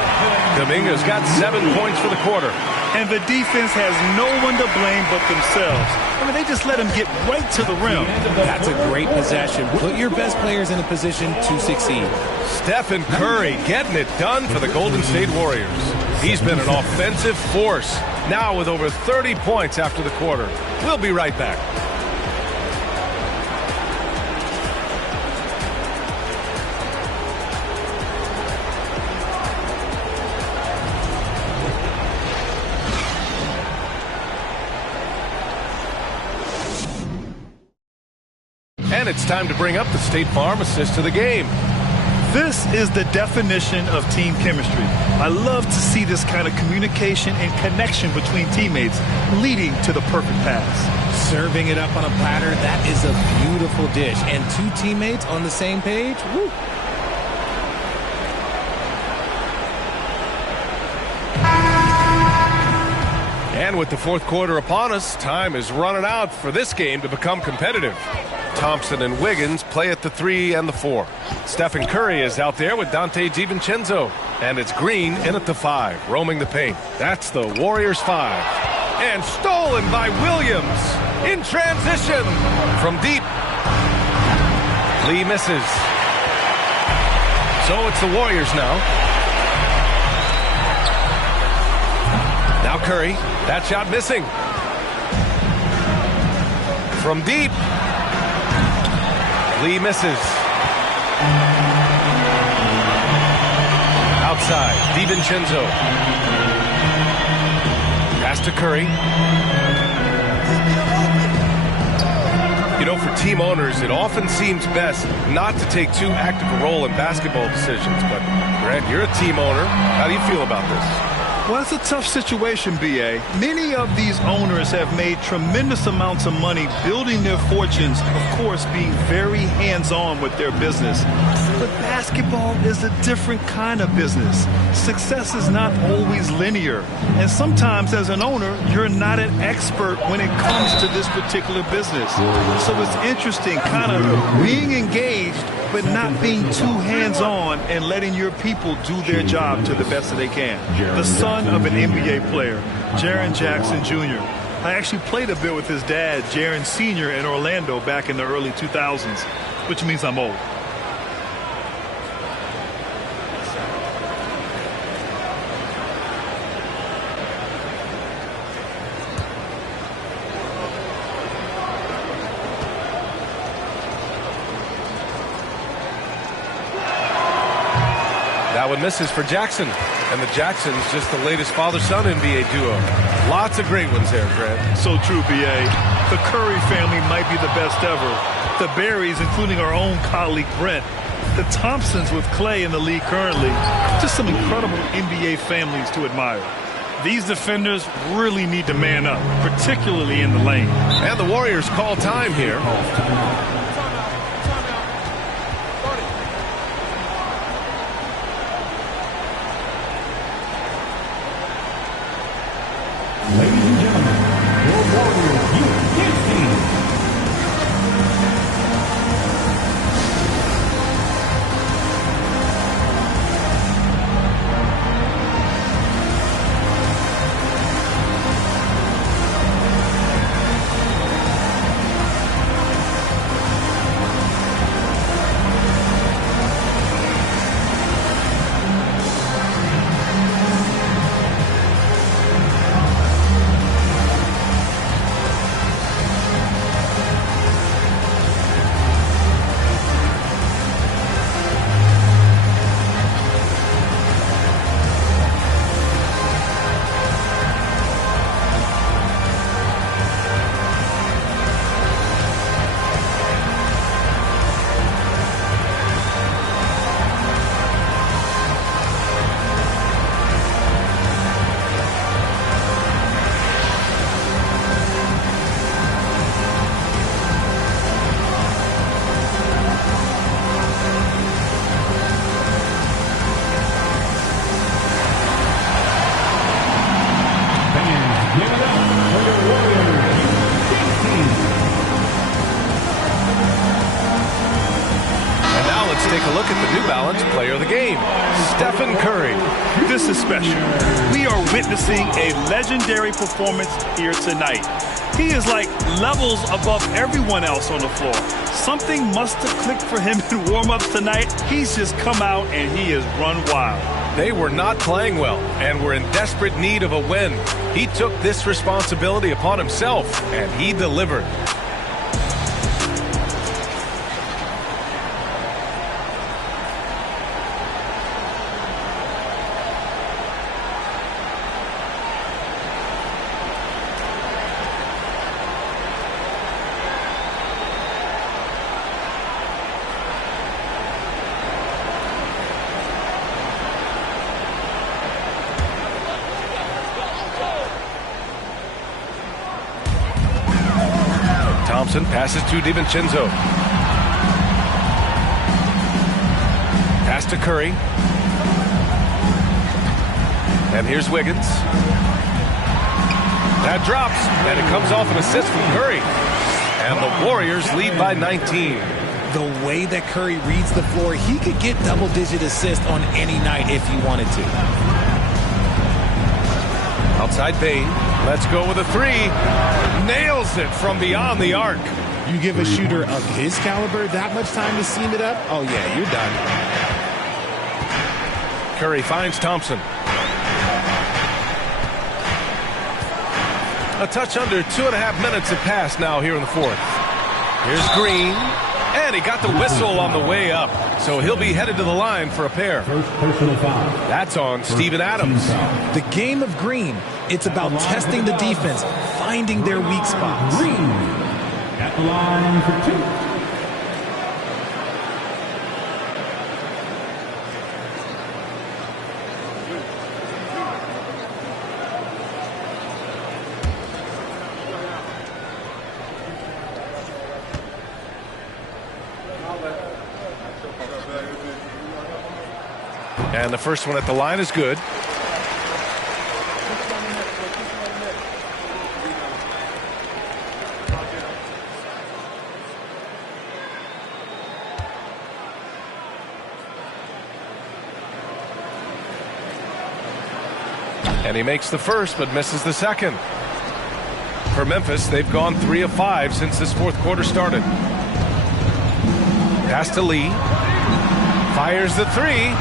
Dominguez got 7 points for the quarter. And the defense has no one to blame but themselves. I mean, they just let him get right to the rim. That's a great possession. Put your best players in a position to succeed. Stephen Curry getting it done for the Golden State Warriors. He's been an offensive force, now with over 30 points after the quarter. We'll be right back. And it's time to bring up the State Farm assist to the game. This is the definition of team chemistry. I love to see this kind of communication and connection between teammates leading to the perfect pass. Serving it up on a platter, that is a beautiful dish. And 2 teammates on the same page, woo. And with the fourth quarter upon us, time is running out for this game to become competitive. Thompson and Wiggins play at the 3 and the 4. Stephen Curry is out there with Dante DiVincenzo. And it's Green in at the 5, roaming the paint. That's the Warriors 5. And stolen by Williams in transition from deep. Lee misses. So it's the Warriors now. Now Curry, that shot missing. From deep. Lee misses. Outside, DiVincenzo. Pass to Curry. You know, for team owners, it often seems best not to take too active a role in basketball decisions. But, Grant, you're a team owner. How do you feel about this? Well, it's a tough situation, B.A. Many of these owners have made tremendous amounts of money building their fortunes, of course, being very hands-on with their business. But basketball is a different kind of business. Success is not always linear. And sometimes, as an owner, you're not an expert when it comes to this particular business. So it's interesting, kind of being engaged, but not being too hands-on and letting your people do their job to the best that they can. The son of an NBA player, Jaren Jackson Jr. I actually played a bit with his dad, Jaren Sr. in Orlando back in the early 2000s, which means I'm old. That one misses for Jackson. And the Jacksons just the latest father-son NBA duo. Lots of great ones there, Grant. So true, B.A. The Curry family might be the best ever. The Berries, including our own colleague Brent. The Thompsons with Clay in the league currently. Just some incredible NBA families to admire. These defenders really need to man up, particularly in the lane. And the Warriors call time here. Ladies and gentlemen, your Warriors Youth Team. look at the New Balance Player of the Game, Stephen Curry. This is special. We are witnessing a legendary performance here tonight. He is like levels above everyone else on the floor. Something must have clicked for him in warm-ups tonight. He's just come out and he has run wild. They were not playing well and were in desperate need of a win. He took this responsibility upon himself, and he delivered. Thompson passes to DiVincenzo. Pass to Curry. And here's Wiggins. That drops, and it comes off an assist from Curry. And the Warriors lead by 19. The way that Curry reads the floor, he could get double-digit assists on any night if he wanted to. Outside Bain. Let's go with a three. Nails it from beyond the arc. You give a shooter of his caliber that much time to seam it up? Oh, yeah, you're done. Curry finds Thompson. A touch under 2.5 minutes have passed now here in the fourth. Here's Green. And he got the whistle on the way up. So he'll be headed to the line for a pair. First personal foul. That's on Steven Adams. The game of Green, it's about testing the defense, finding their weak spots. Green at the line for two. And the first one at the line is good. And he makes the first but misses the second. For Memphis, they've gone 3 of 5 since this fourth quarter started. Pass to Lee. Fires the three.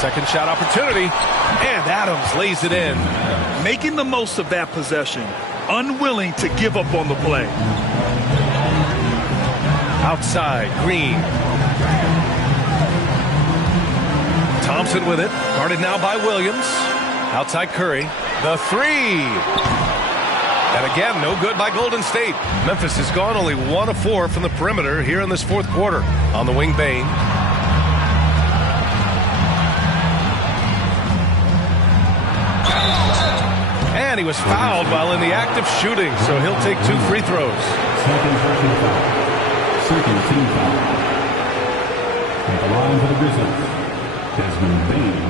Second shot opportunity. And Adams lays it in. Making the most of that possession. Unwilling to give up on the play. Outside, Green. Thompson with it. Guarded now by Williams. Outside Curry. The three. And again, no good by Golden State. Memphis has gone only 1 of 4 from the perimeter here in this fourth quarter. On the wing, Bain. And he was fouled while in the act of shooting, so he'll take 2 free throws. Second personal foul. Second team foul. At the line for the Grizzlies, Desmond Bain.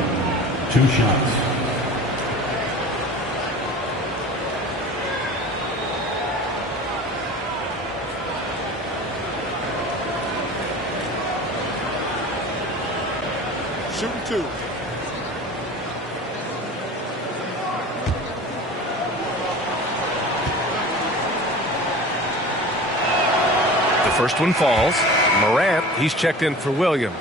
2 shots. Shooting 2. The first one falls. Morant, he's checked in for Williams.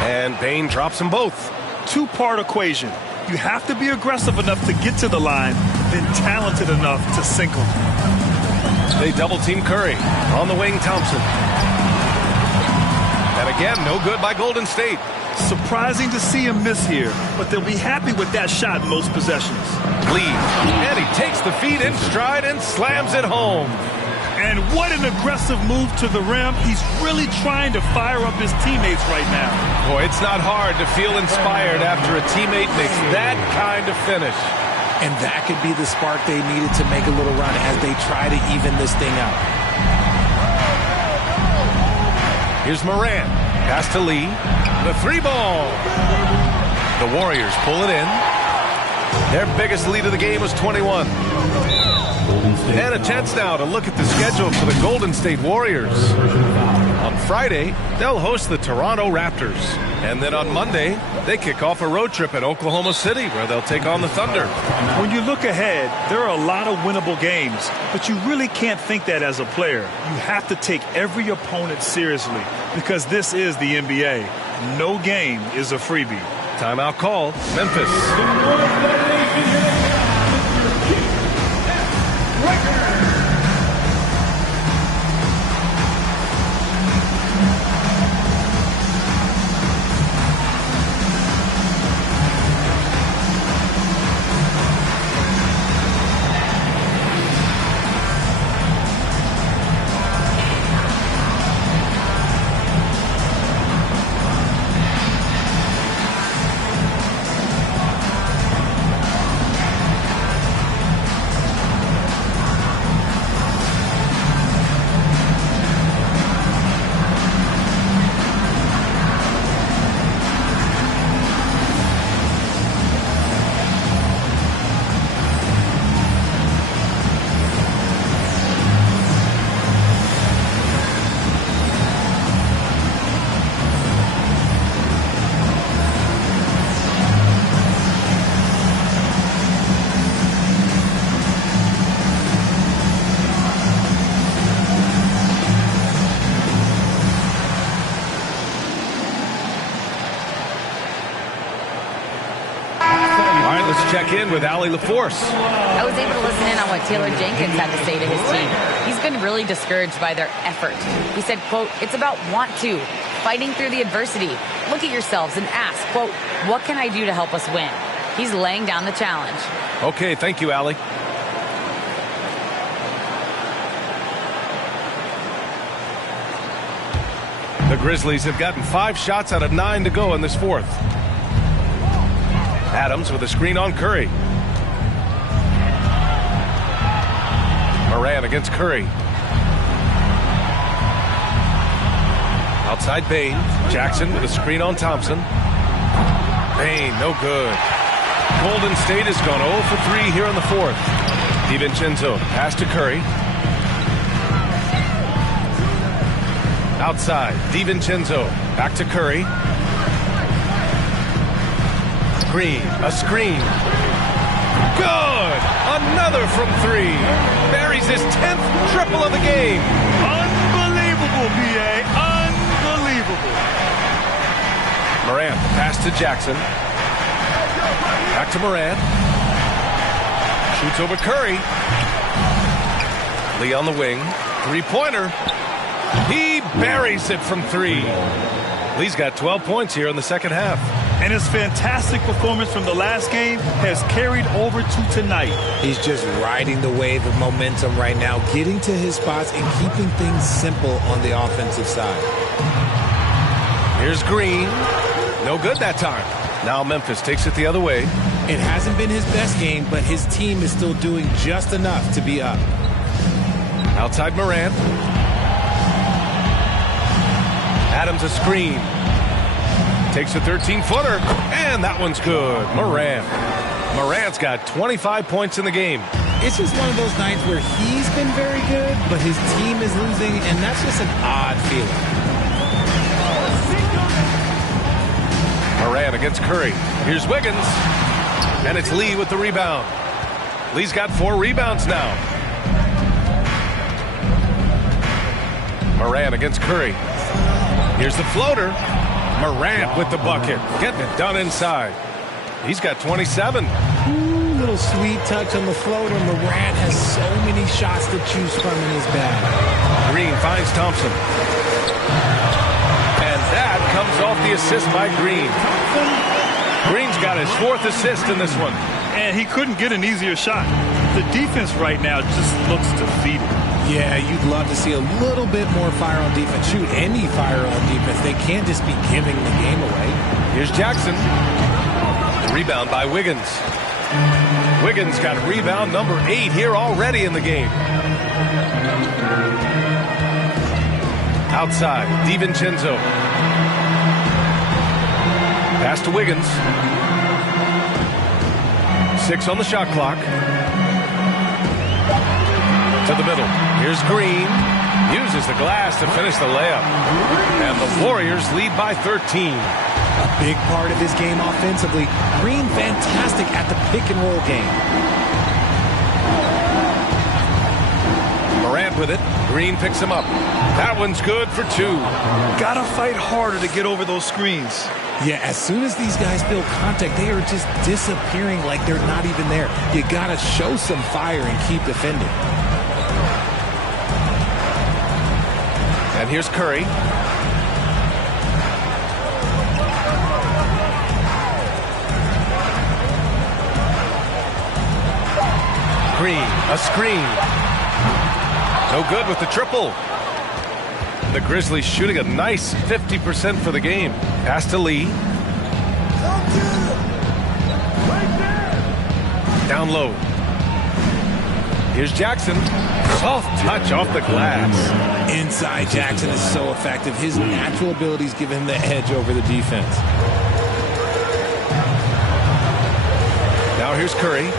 And Bain drops them both. 2-part equation. You have to be aggressive enough to get to the line, then talented enough to sink them. They double team Curry. On the wing, Thompson. And again, no good by Golden State. Surprising to see him miss here, but they'll be happy with that shot most possessions. Lee. And he takes the feed in stride and slams it home. And what an aggressive move to the rim. He's really trying to fire up his teammates right now. Boy, it's not hard to feel inspired after a teammate makes that kind of finish. And that could be the spark they needed to make a little run as they try to even this thing out. Here's Morant. Pass to Lee. The 3-ball. The Warriors pull it in. Their biggest lead of the game was 21. And a chance now to look at the schedule for the Golden State Warriors. On Friday, they'll host the Toronto Raptors. And then on Monday, they kick off a road trip at Oklahoma City where they'll take on the Thunder. When you look ahead, there are a lot of winnable games, but you really can't think that as a player. You have to take every opponent seriously because this is the NBA. No game is a freebie. Timeout call, Memphis. Check in with Allie LaForce. I was able to listen in on what Taylor Jenkins had to say to his team. He's been really discouraged by their effort. He said, quote, "It's about want to, fighting through the adversity. Look at yourselves and ask, quote, what can I do to help us win?" He's laying down the challenge. Okay, thank you, Allie. The Grizzlies have gotten 5 shots out of 9 to go in this fourth. Adams with a screen on Curry. Morant against Curry. Outside Bane. Jackson with a screen on Thompson. Bane, no good. Golden State has gone 0 for 3 here in the fourth. DiVincenzo, pass to Curry. Outside, DiVincenzo, back to Curry. Green, a screen. Good! Another from 3. Buries his 10th triple of the game. Unbelievable, B.A. Unbelievable. Morant, pass to Jackson. Back to Morant. Shoots over Curry. Lee on the wing. 3-pointer. He buries it from 3. Lee's got 12 points here in the second half. And his fantastic performance from the last game has carried over to tonight. He's just riding the wave of momentum right now, getting to his spots and keeping things simple on the offensive side. Here's Green. No good that time. Now Memphis takes it the other way. It hasn't been his best game, but his team is still doing just enough to be up. Outside Morant. Adams a screen. Takes a 13-footer, and that one's good. Morant's got 25 points in the game. It's just one of those nights where he's been very good, but his team is losing, and that's just an odd feeling. Morant against Curry. Here's Wiggins, and it's Lee with the rebound. Lee's got 4 rebounds now. Morant against Curry. Here's the floater. Morant with the bucket, getting it done inside. He's got 27. Little sweet touch on the floater. Morant has so many shots to choose from in his bag. Green finds Thompson. And that comes off the assist by Green. Green's got his 4th assist in this one. And he couldn't get an easier shot. The defense right now just looks defeated. Yeah, you'd love to see a little bit more fire on defense. Shoot, any fire on defense. They can't just be giving the game away. Here's Jackson. Rebound by Wiggins. Wiggins got rebound number 8 here already in the game. Outside, DiVincenzo. Pass to Wiggins. 6 on the shot clock. To the middle. Here's Green. Uses the glass to finish the layup. And the Warriors lead by 13. A big part of his game offensively. Green fantastic at the pick and roll game. Morant with it. Green picks him up. That one's good for 2. Gotta fight harder to get over those screens. Yeah, as soon as these guys feel contact, they are just disappearing like they're not even there. You gotta show some fire and keep defending. And here's Curry. Green, a screen. No good with the triple. The Grizzlies shooting a nice 50% for the game. Pass to Lee. Down low. Here's Jackson. Soft touch off the glass. Inside, Jackson is so effective. His natural abilities give him the edge over the defense. Now here's Curry.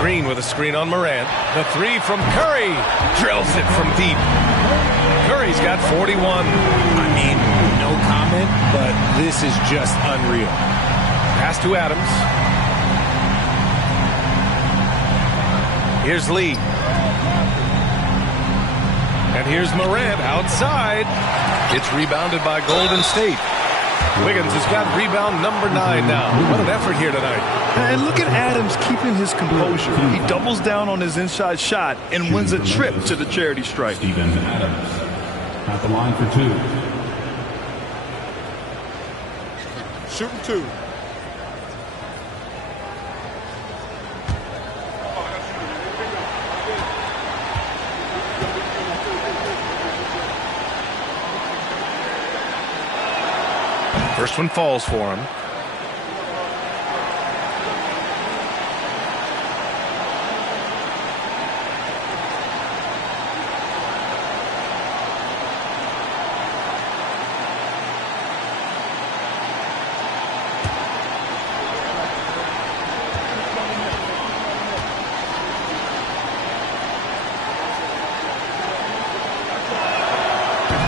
Green with a screen on Morant. The 3 from Curry. Drills it from deep. Curry's got 41. I mean, no comment, but this is just unreal. Pass to Adams. Here's Lee. And here's Morant outside. It's rebounded by Golden State. Wiggins has got rebound number 9 now. What an effort here tonight. And look at Adams keeping his composure. He doubles down on his inside shot and wins a trip to the charity stripe. Steven Adams at the line for 2. Shooting 2. First one falls for him.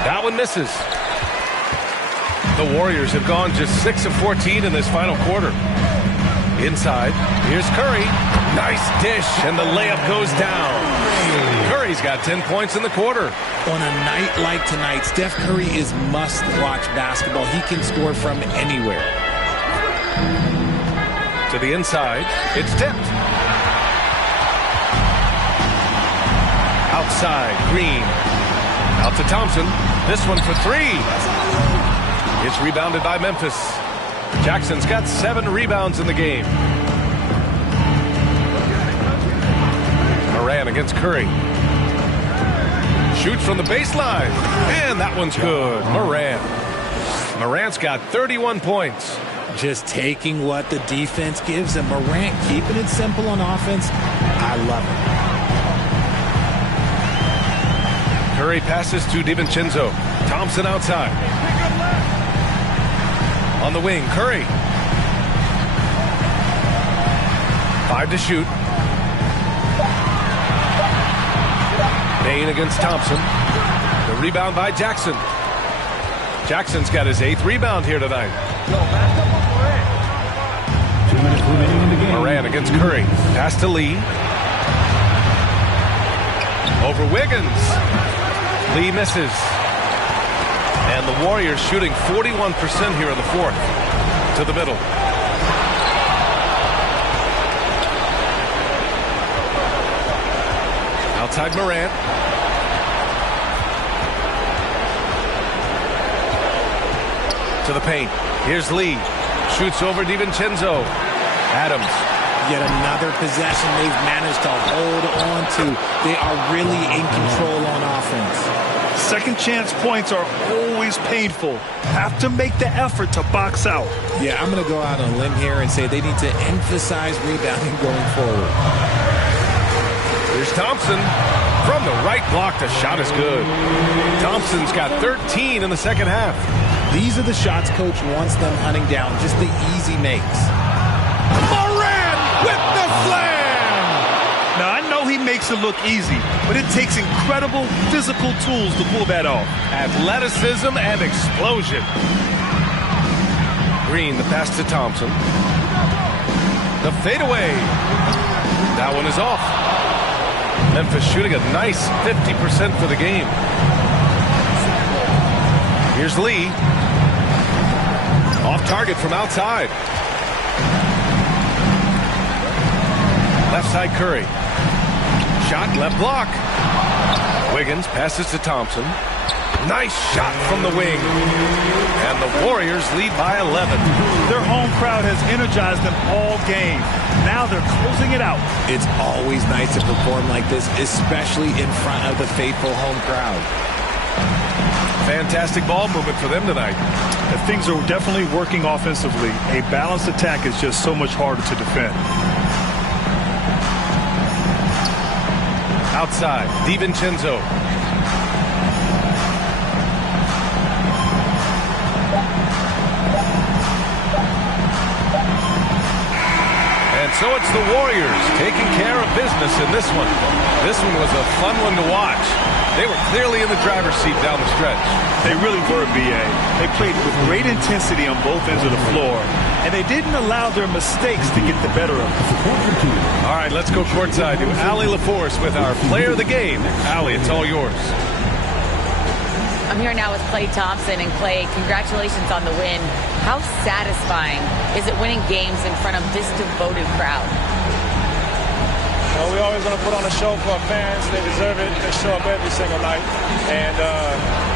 That one misses. The Warriors have gone just 6 of 14 in this final quarter. Inside, here's Curry. Nice dish, and the layup goes down. Curry's got 10 points in the quarter. On a night like tonight, Steph Curry is must-watch basketball. He can score from anywhere. To the inside, it's tipped. Outside, Green. Out to Thompson. This one for 3. It's rebounded by Memphis. Jackson's got 7 rebounds in the game. Morant against Curry. Shoots from the baseline. And that one's good. Morant's got 31 points. Just taking what the defense gives him. Morant keeping it simple on offense. I love it. Curry passes to DiVincenzo. Thompson outside. On the wing, Curry. 5 to shoot. Payne against Thompson. The rebound by Jackson. Jackson's got his 8th rebound here tonight. 2 minutes remaining in the game. Morant against Curry. Pass to Lee. Over Wiggins. Lee misses. And the Warriors shooting 41% here in the 4th. To the middle. Outside Morant. To the paint. Here's Lee. Shoots over DiVincenzo. Adams. Yet another possession they've managed to hold on to. They are really in control on offense. Second chance points are always painful. Have to make the effort to box out. Yeah, I'm going to go out on a limb here and say they need to emphasize rebounding going forward. Here's Thompson. From the right block, the shot is good. Thompson's got 13 in the second half. These are the shots coach wants them hunting down, just the easy makes. Moran with the slam! Now, I know he makes it look easy, but it takes incredible physical tools to pull that off. Athleticism and explosion. Green, the pass to Thompson. The fadeaway. That one is off. Memphis shooting a nice 50% for the game. Here's Lee. Off target from outside. Left side Curry. Shot, left block. Wiggins passes to Thompson. Nice shot from the wing. And the Warriors lead by 11. Their home crowd has energized them all game. Now they're closing it out. It's always nice to perform like this, especially in front of the faithful home crowd. Fantastic ball movement for them tonight. Things are definitely working offensively. A balanced attack is just so much harder to defend. Outside, DiVincenzo. And so it's the Warriors taking care of business in this one. This one was a fun one to watch. They were clearly in the driver's seat down the stretch. They really were, B.A. They played with great intensity on both ends of the floor, and they didn't allow their mistakes to get the better of them. All right, let's go courtside to Allie LaForce with our player of the game. Allie, it's all yours. I'm here now with Klay Thompson. And Klay, congratulations on the win. How satisfying is it winning games in front of this devoted crowd? We always want to put on a show for our fans. They deserve it. They show up every single night. And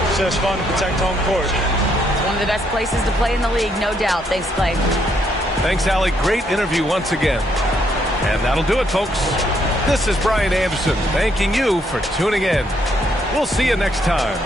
it's just fun to protect home court. It's one of the best places to play in the league, no doubt. Thanks, Klay. Thanks, Allie. Great interview once again. And that'll do it, folks. This is Brian Anderson thanking you for tuning in. We'll see you next time.